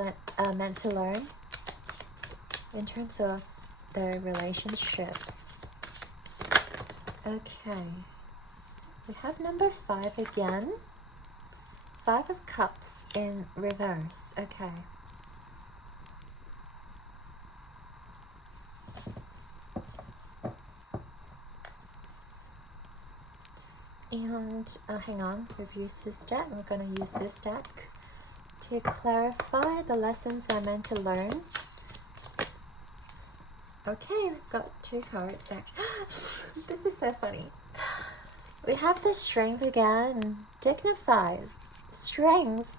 meant to learn in terms of the relationships? Okay, we have number 5 again. 5 of Cups in reverse. Okay. And hang on, we've used this deck. We're going to use this deck to clarify the lessons I'm meant to learn. Okay, we've got 2 cards actually. This is so funny. We have the Strength again. Dignified. Strength.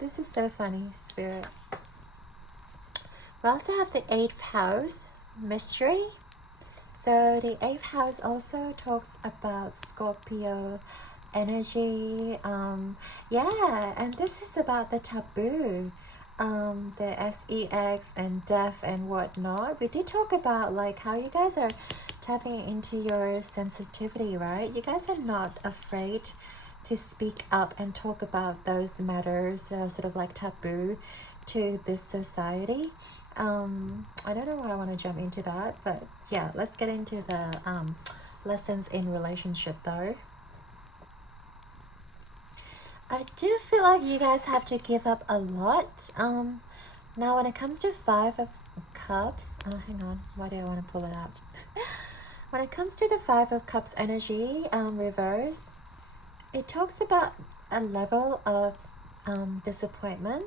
This is so funny, Spirit. We also have the 8th house. Mystery. So the 8th house also talks about Scorpio energy. Yeah, and this is about the taboo. The sex and death and whatnot. We did talk about like how you guys are tapping into your sensitivity, right? You guys are not afraid to speak up and talk about those matters that are sort of like taboo to this society. I don't know why I want to jump into that, but yeah, let's get into the lessons in relationship though. I do feel like you guys have to give up a lot. Now when it comes to 5 of Cups, hang on, why do I want to pull it out? When it comes to the 5 of Cups energy, reverse, it talks about a level of disappointment,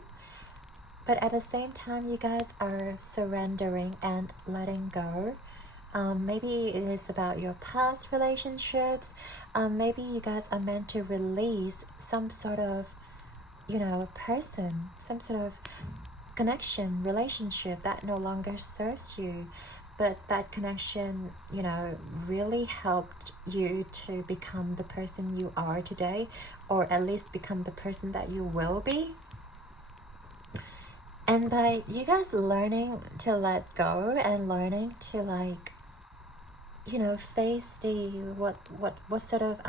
but at the same time, you guys are surrendering and letting go Maybe it is about your past relationships. Maybe you guys are meant to release some sort of, person, some sort of connection, relationship that no longer serves you. But that connection, really helped you to become the person you are today, or at least become the person that you will be. And by you guys learning to let go and learning to face the what sort of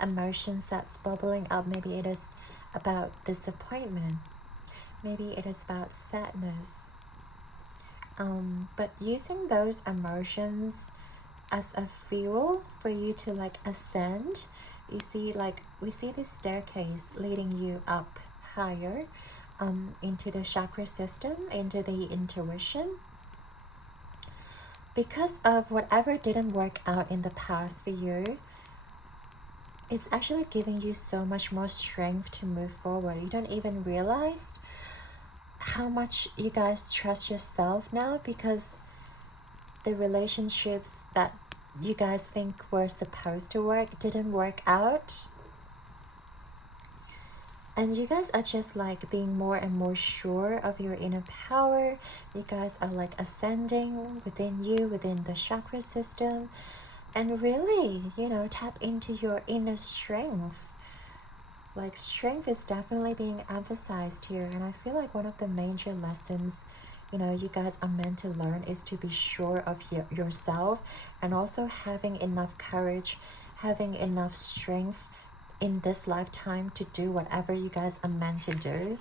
emotions that's bubbling up. Maybe it is about disappointment, maybe it is about sadness, but using those emotions as a fuel for you to ascend. You see, we see this staircase leading you up higher, into the chakra system, into the intuition. Because of whatever didn't work out in the past for you, it's actually giving you so much more strength to move forward. You don't even realize how much you guys trust yourself now, because the relationships that you guys think were supposed to work didn't work out. And you guys are just being more and more sure of your inner power. You guys are ascending within you, within the chakra system. And really, tap into your inner strength. Strength is definitely being emphasized here. And I feel like one of the major lessons, you guys are meant to learn is to be sure of yourself. And also having enough courage, having enough strength in this lifetime to do whatever you guys are meant to do.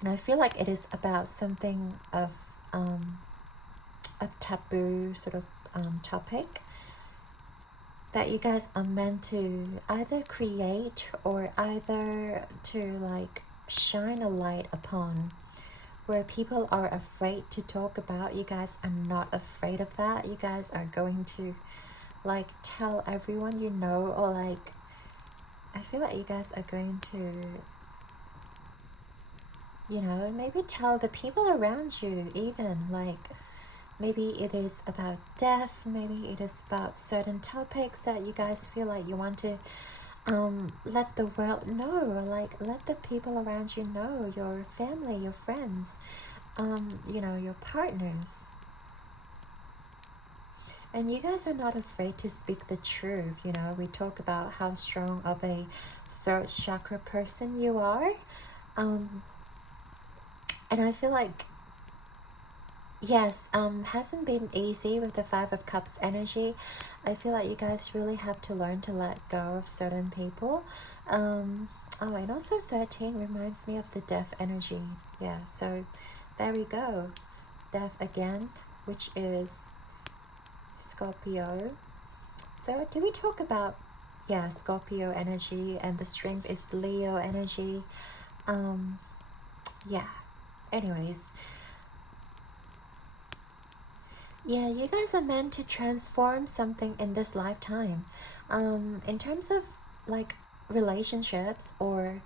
And I feel like it is about something of a taboo sort of topic that you guys are meant to either create or either to shine a light upon, where people are afraid to talk about. You guys are not afraid of that. You guys are going to tell everyone or I feel like you guys are going to maybe tell the people around you, even maybe it is about death, maybe it is about certain topics that you guys feel like you want to let the world know, let the people around you know, your family, your friends, your partners. And you guys are not afraid to speak the truth. We talk about how strong of a third chakra person you are. And I feel like, yes, hasn't been easy with the Five of Cups energy. I feel like you guys really have to learn to let go of certain people. And also 13 reminds me of the death energy. Yeah, so there we go. Death again, which is Scorpio. So do we talk about Scorpio energy, and the strength is Leo energy? Yeah, anyways, you guys are meant to transform something in this lifetime, in terms of relationships, or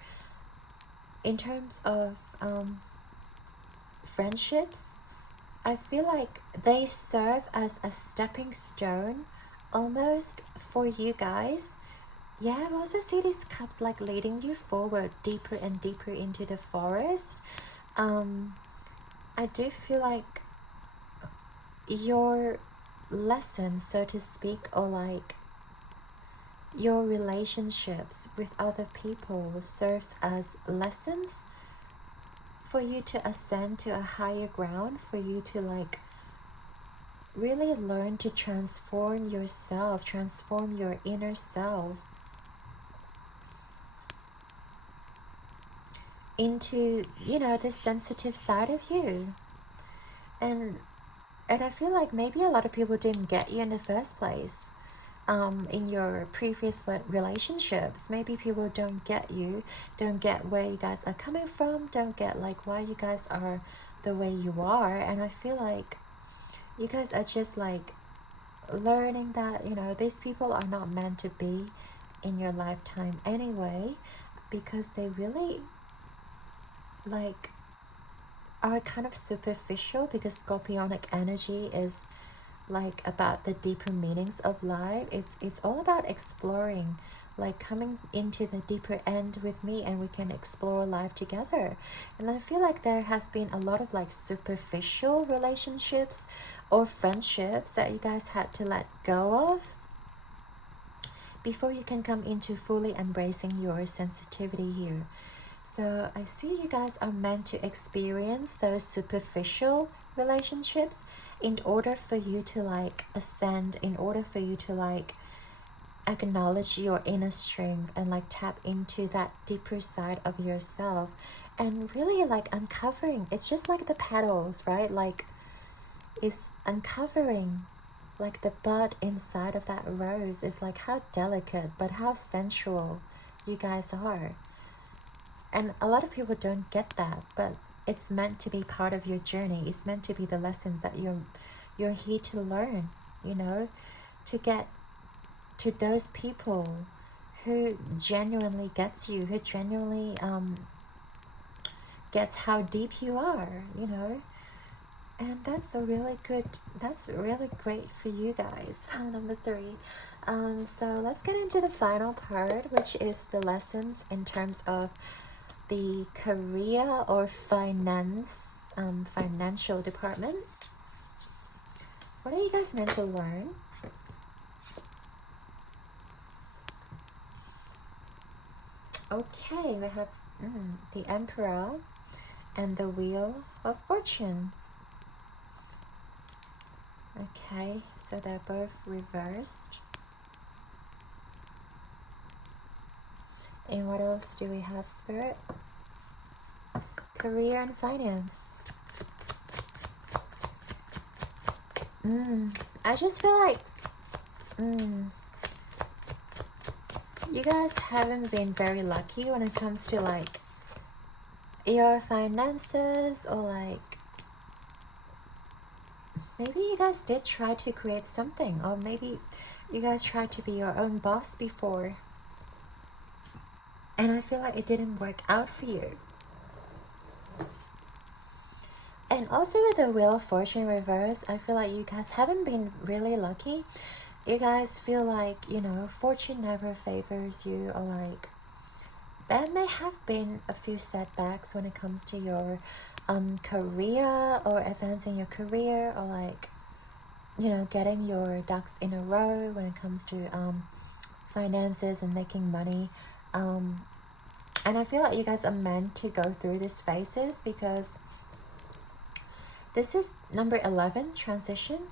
in terms of friendships. I feel like they serve as a stepping stone almost for you guys. Yeah, I also see these cups leading you forward deeper and deeper into the forest. I do feel like your lessons, so to speak, or your relationships with other people serves as lessons for you to ascend to a higher ground, for you to really learn to transform yourself, transform your inner self into this sensitive side of you. And I feel like maybe a lot of people didn't get you in the first place. In your previous relationships, maybe people don't get you, don't get where you guys are coming from, don't get why you guys are the way you are. And I feel like you guys are just learning that these people are not meant to be in your lifetime anyway, because they really are kind of superficial, because Scorpionic energy is like about the deeper meanings of life. It's all about exploring, like coming into the deeper end with me, and we can explore life together. And I feel like there has been a lot of like superficial relationships or friendships that you guys had to let go of before you can come into fully embracing your sensitivity here. So I see you guys are meant to experience those superficial relationships in order for you to like ascend, in order for you to like acknowledge your inner strength and like tap into that deeper side of yourself, and really like uncovering. It's just like the petals, right? Like it's uncovering like the bud inside of that rose. Is like how delicate but how sensual you guys are. And a lot of people don't get that, but it's meant to be part of your journey. It's meant to be the lessons that you're here to learn, you know, to get to those people who genuinely gets you, who genuinely gets how deep you are, you know. And that's really great for you guys. Number 3. So let's get into the final part, which is the lessons in terms of the career or financial department. What are you guys meant to learn? Okay, we have the Emperor and the Wheel of Fortune. Okay, so they're both reversed. And what else do we have, Spirit? Career and finance. I just feel like you guys haven't been very lucky when it comes to like your finances, or like maybe you guys did try to create something, or maybe you guys tried to be your own boss before, and I feel like it didn't work out for you. And also with the Wheel of Fortune reverse, I feel like you guys haven't been really lucky. You guys feel like, you know, fortune never favors you, or like there may have been a few setbacks when it comes to your career, or advancing your career, or like, you know, getting your ducks in a row when it comes to finances and making money. And I feel like you guys are meant to go through these phases, because this is number 11, transition.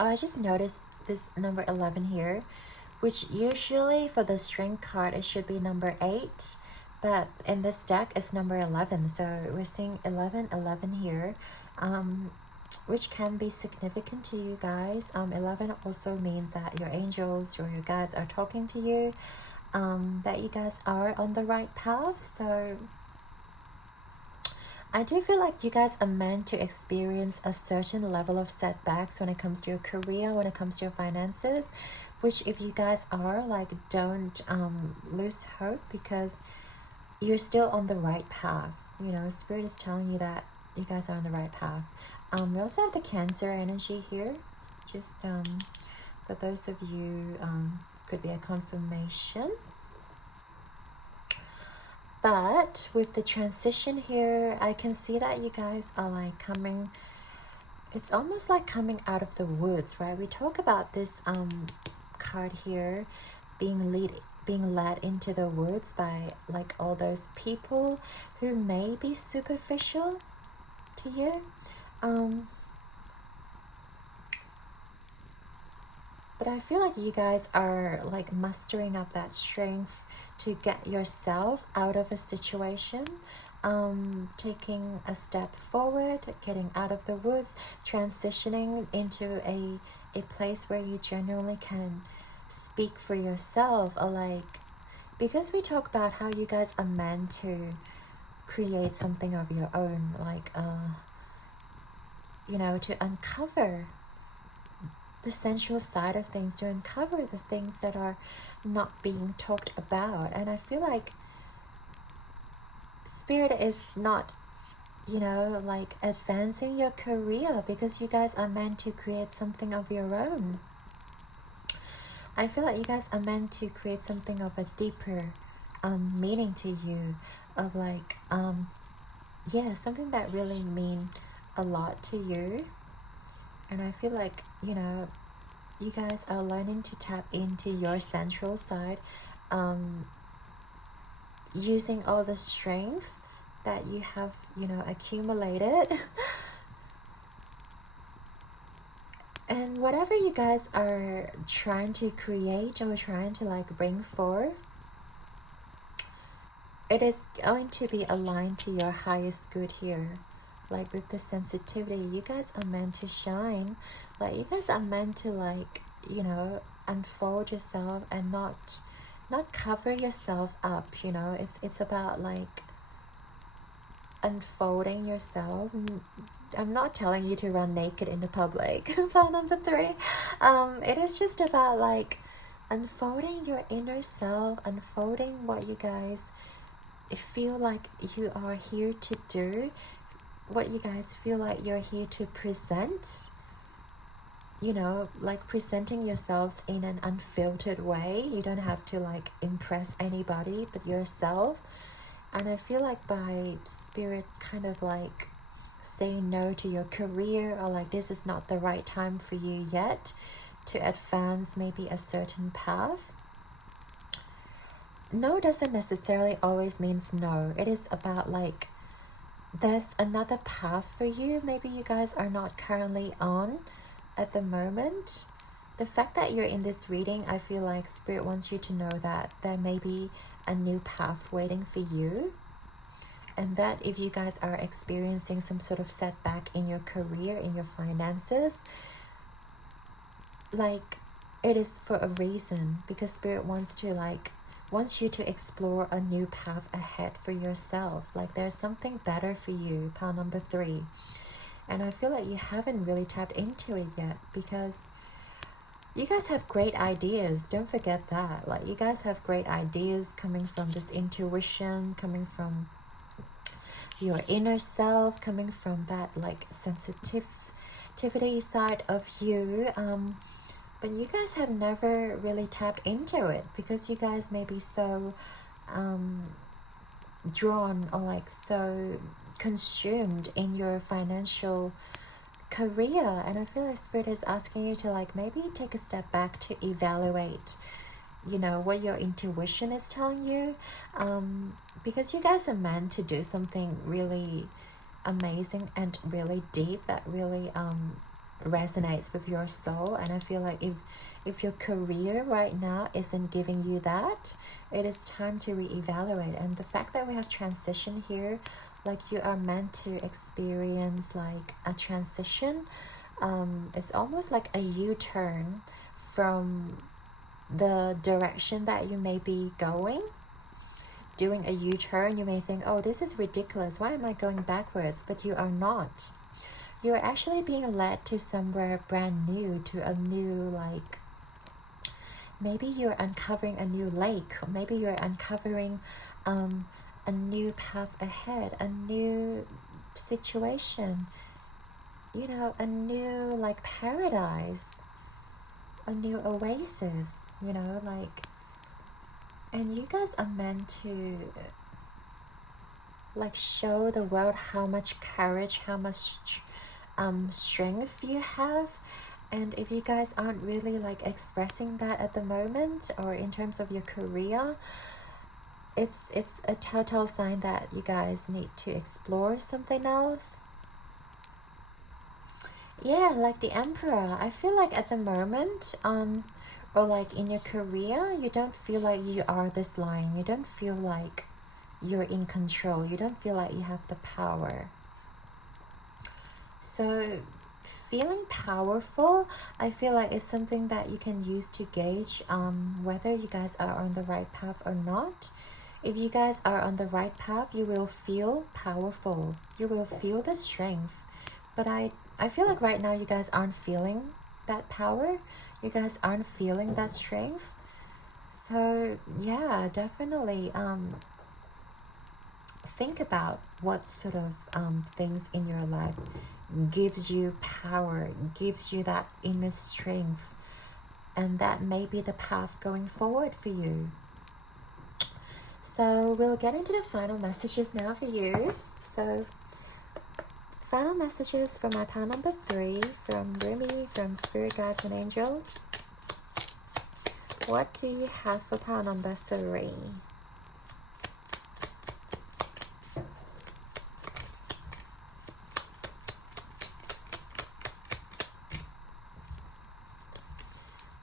Oh, I just noticed this number 11 here, which usually for the Strength card it should be number 8, but in this deck it's number 11. So we're seeing 11 here, which can be significant to you guys. 11 also means that your angels or your guides are talking to you, that you guys are on the right path. So I do feel like you guys are meant to experience a certain level of setbacks when it comes to your career, when it comes to your finances, which if you guys are, like, don't lose hope, because you're still on the right path. You know, Spirit is telling you that you guys are on the right path. We also have the Cancer energy here, just for those of you, could be a confirmation. But with the transition here, I can see that you guys are like coming, it's almost like coming out of the woods, right? We talk about this card here being led into the woods by like all those people who may be superficial to you. But I feel like you guys are like mustering up that strength to get yourself out of a situation, taking a step forward, getting out of the woods, transitioning into a place where you genuinely can speak for yourself, or like, because we talk about how you guys are meant to create something of your own, like you know, to uncover the sensual side of things, to uncover the things that are not being talked about. And I feel like Spirit is not you know, like advancing your career, because you guys are meant to create something of your own. I feel like you guys are meant to create something of a deeper meaning to you, of like yeah, something that really mean a lot to you. And I feel like, you know, you guys are learning to tap into your central side, using all the strength that you have, you know, accumulated. And whatever you guys are trying to create or trying to like bring forth, it is going to be aligned to your highest good here. Like with the sensitivity, you guys are meant to shine. Like you guys are meant to, like, you know, unfold yourself and not cover yourself up, you know. It's about like unfolding yourself. I'm not telling you to run naked in the public. File number 3. It is just about like unfolding your inner self, unfolding what you guys feel like you are here to do, what you guys feel like you're here to present, you know, like presenting yourselves in an unfiltered way. You don't have to like impress anybody but yourself. And I feel like by spirit kind of like saying no to your career, or like this is not the right time for you yet to advance maybe a certain path. No doesn't necessarily always means no. It is about like there's another path for you. Maybe you guys are not currently on at the moment. The fact that you're in this reading, I feel like Spirit wants you to know that there may be a new path waiting for you. And that if you guys are experiencing some sort of setback in your career, in your finances, like it is for a reason, because Spirit wants you to explore a new path ahead for yourself. Like there's something better for you, pile number 3. And I feel like you haven't really tapped into it yet, because you guys have great ideas. Don't forget that. Like you guys have great ideas coming from this intuition, coming from your inner self, coming from that like sensitivity side of you. But you guys have never really tapped into it, because you guys may be so drawn or like so consumed in your financial career. And I feel like Spirit is asking you to like maybe take a step back to evaluate, you know, what your intuition is telling you, because you guys are meant to do something really amazing and really deep that really resonates with your soul. And I feel like if your career right now isn't giving you that, it is time to reevaluate. And the fact that we have transition here, like you are meant to experience like a transition. It's almost like a U-turn from the direction that you may be going. Doing a U-turn, you may think, oh, this is ridiculous, why am I going backwards? But you are not. You're actually being led to somewhere brand new, to a new, like, maybe you're uncovering a new lake, or maybe you're uncovering a new path ahead, a new situation, you know, a new like paradise, a new oasis, you know, like. And you guys are meant to like show the world how much courage, how much strength you have. And if you guys aren't really like expressing that at the moment, or in terms of your career, it's a telltale sign that you guys need to explore something else. Yeah, like the Emperor. I feel like at the moment, or like in your career, you don't feel like you are this lion. You don't feel like you're in control. You don't feel like you have the power. So feeling powerful, I feel like it's something that you can use to gauge whether you guys are on the right path or not. If you guys are on the right path, you will feel powerful. You will feel the strength. But I feel like right now you guys aren't feeling that power. You guys aren't feeling that strength. So yeah, definitely think about what sort of things in your life gives you power, gives you that inner strength, and that may be the path going forward for you. So we'll get into the final messages now for you. So final messages from my pile number 3, from Rumi, from Spirit Guides and Angels. What do you have for pile number 3?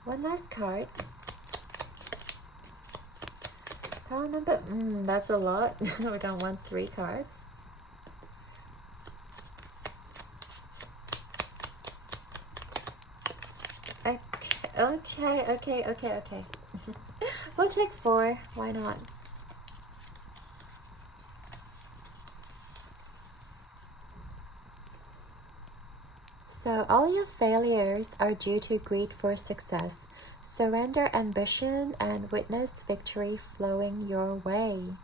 One last card. Pile number, that's a lot. We don't want 3 cards. Okay. We'll take 4. Why not? So all your failures are due to greed for success. Surrender ambition and witness victory flowing your way.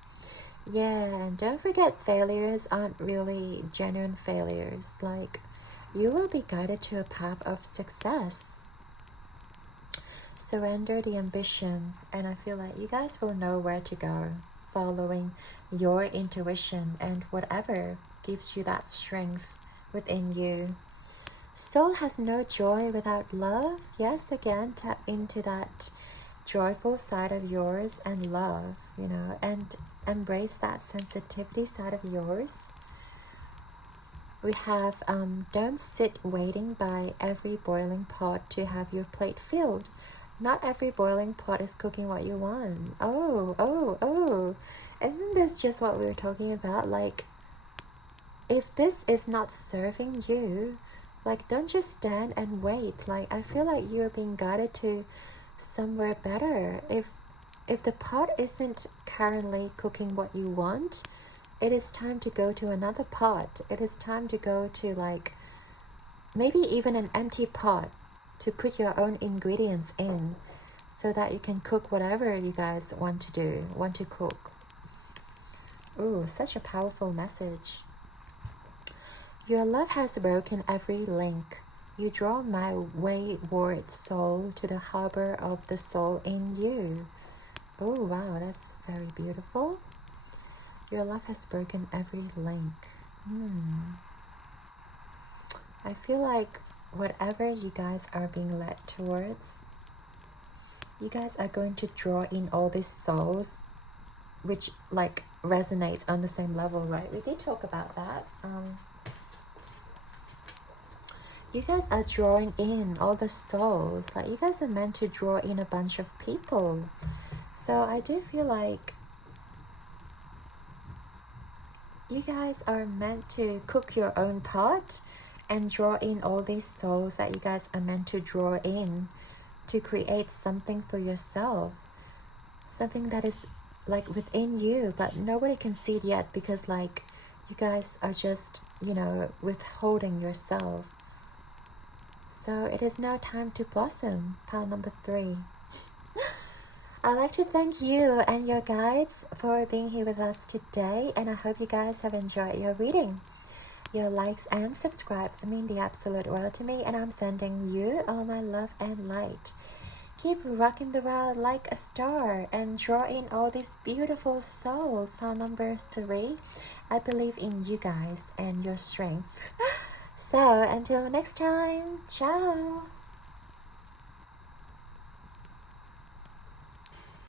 Yeah, and don't forget, failures aren't really genuine failures. Like, you will be guided to a path of success. Surrender the ambition, and I feel like you guys will know where to go, following your intuition and whatever gives you that strength within you. Soul has no joy without love. Yes, again, tap into that joyful side of yours and love, and embrace that sensitivity side of yours. We have don't sit waiting by every boiling pot to have your plate filled. Not every boiling pot is cooking what you want. Oh. Isn't this just what we were talking about? Like, if this is not serving you, like, don't just stand and wait. Like, I feel like you're being guided to somewhere better. If the pot isn't currently cooking what you want, it is time to go to another pot. It is time to go to, like, maybe even an empty pot to put your own ingredients in, so that you can cook whatever you guys want to cook. Ooh, such a powerful message. Your love has broken every link. You draw my wayward soul to the harbor of the soul in you. Oh, wow, that's very beautiful. Your love has broken every link. I feel like whatever you guys are being led towards, you guys are going to draw in all these souls, which, like, resonates on the same level, right? We did talk about that. You guys are drawing in all the souls. Like, you guys are meant to draw in a bunch of people. So I do feel like you guys are meant to cook your own pot and draw in all these souls that you guys are meant to draw in to create something for yourself. Something that is, like, within you, but nobody can see it yet, because, like, you guys are just, withholding yourself. So it is now time to blossom, pile number 3. I'd like to thank you and your guides for being here with us today, and I hope you guys have enjoyed your reading. Your likes and subscribes mean the absolute world to me, and I'm sending you all my love and light. Keep rocking the world like a star and draw in all these beautiful souls. Pile number 3. I believe in you guys and your strength. So until next time, ciao.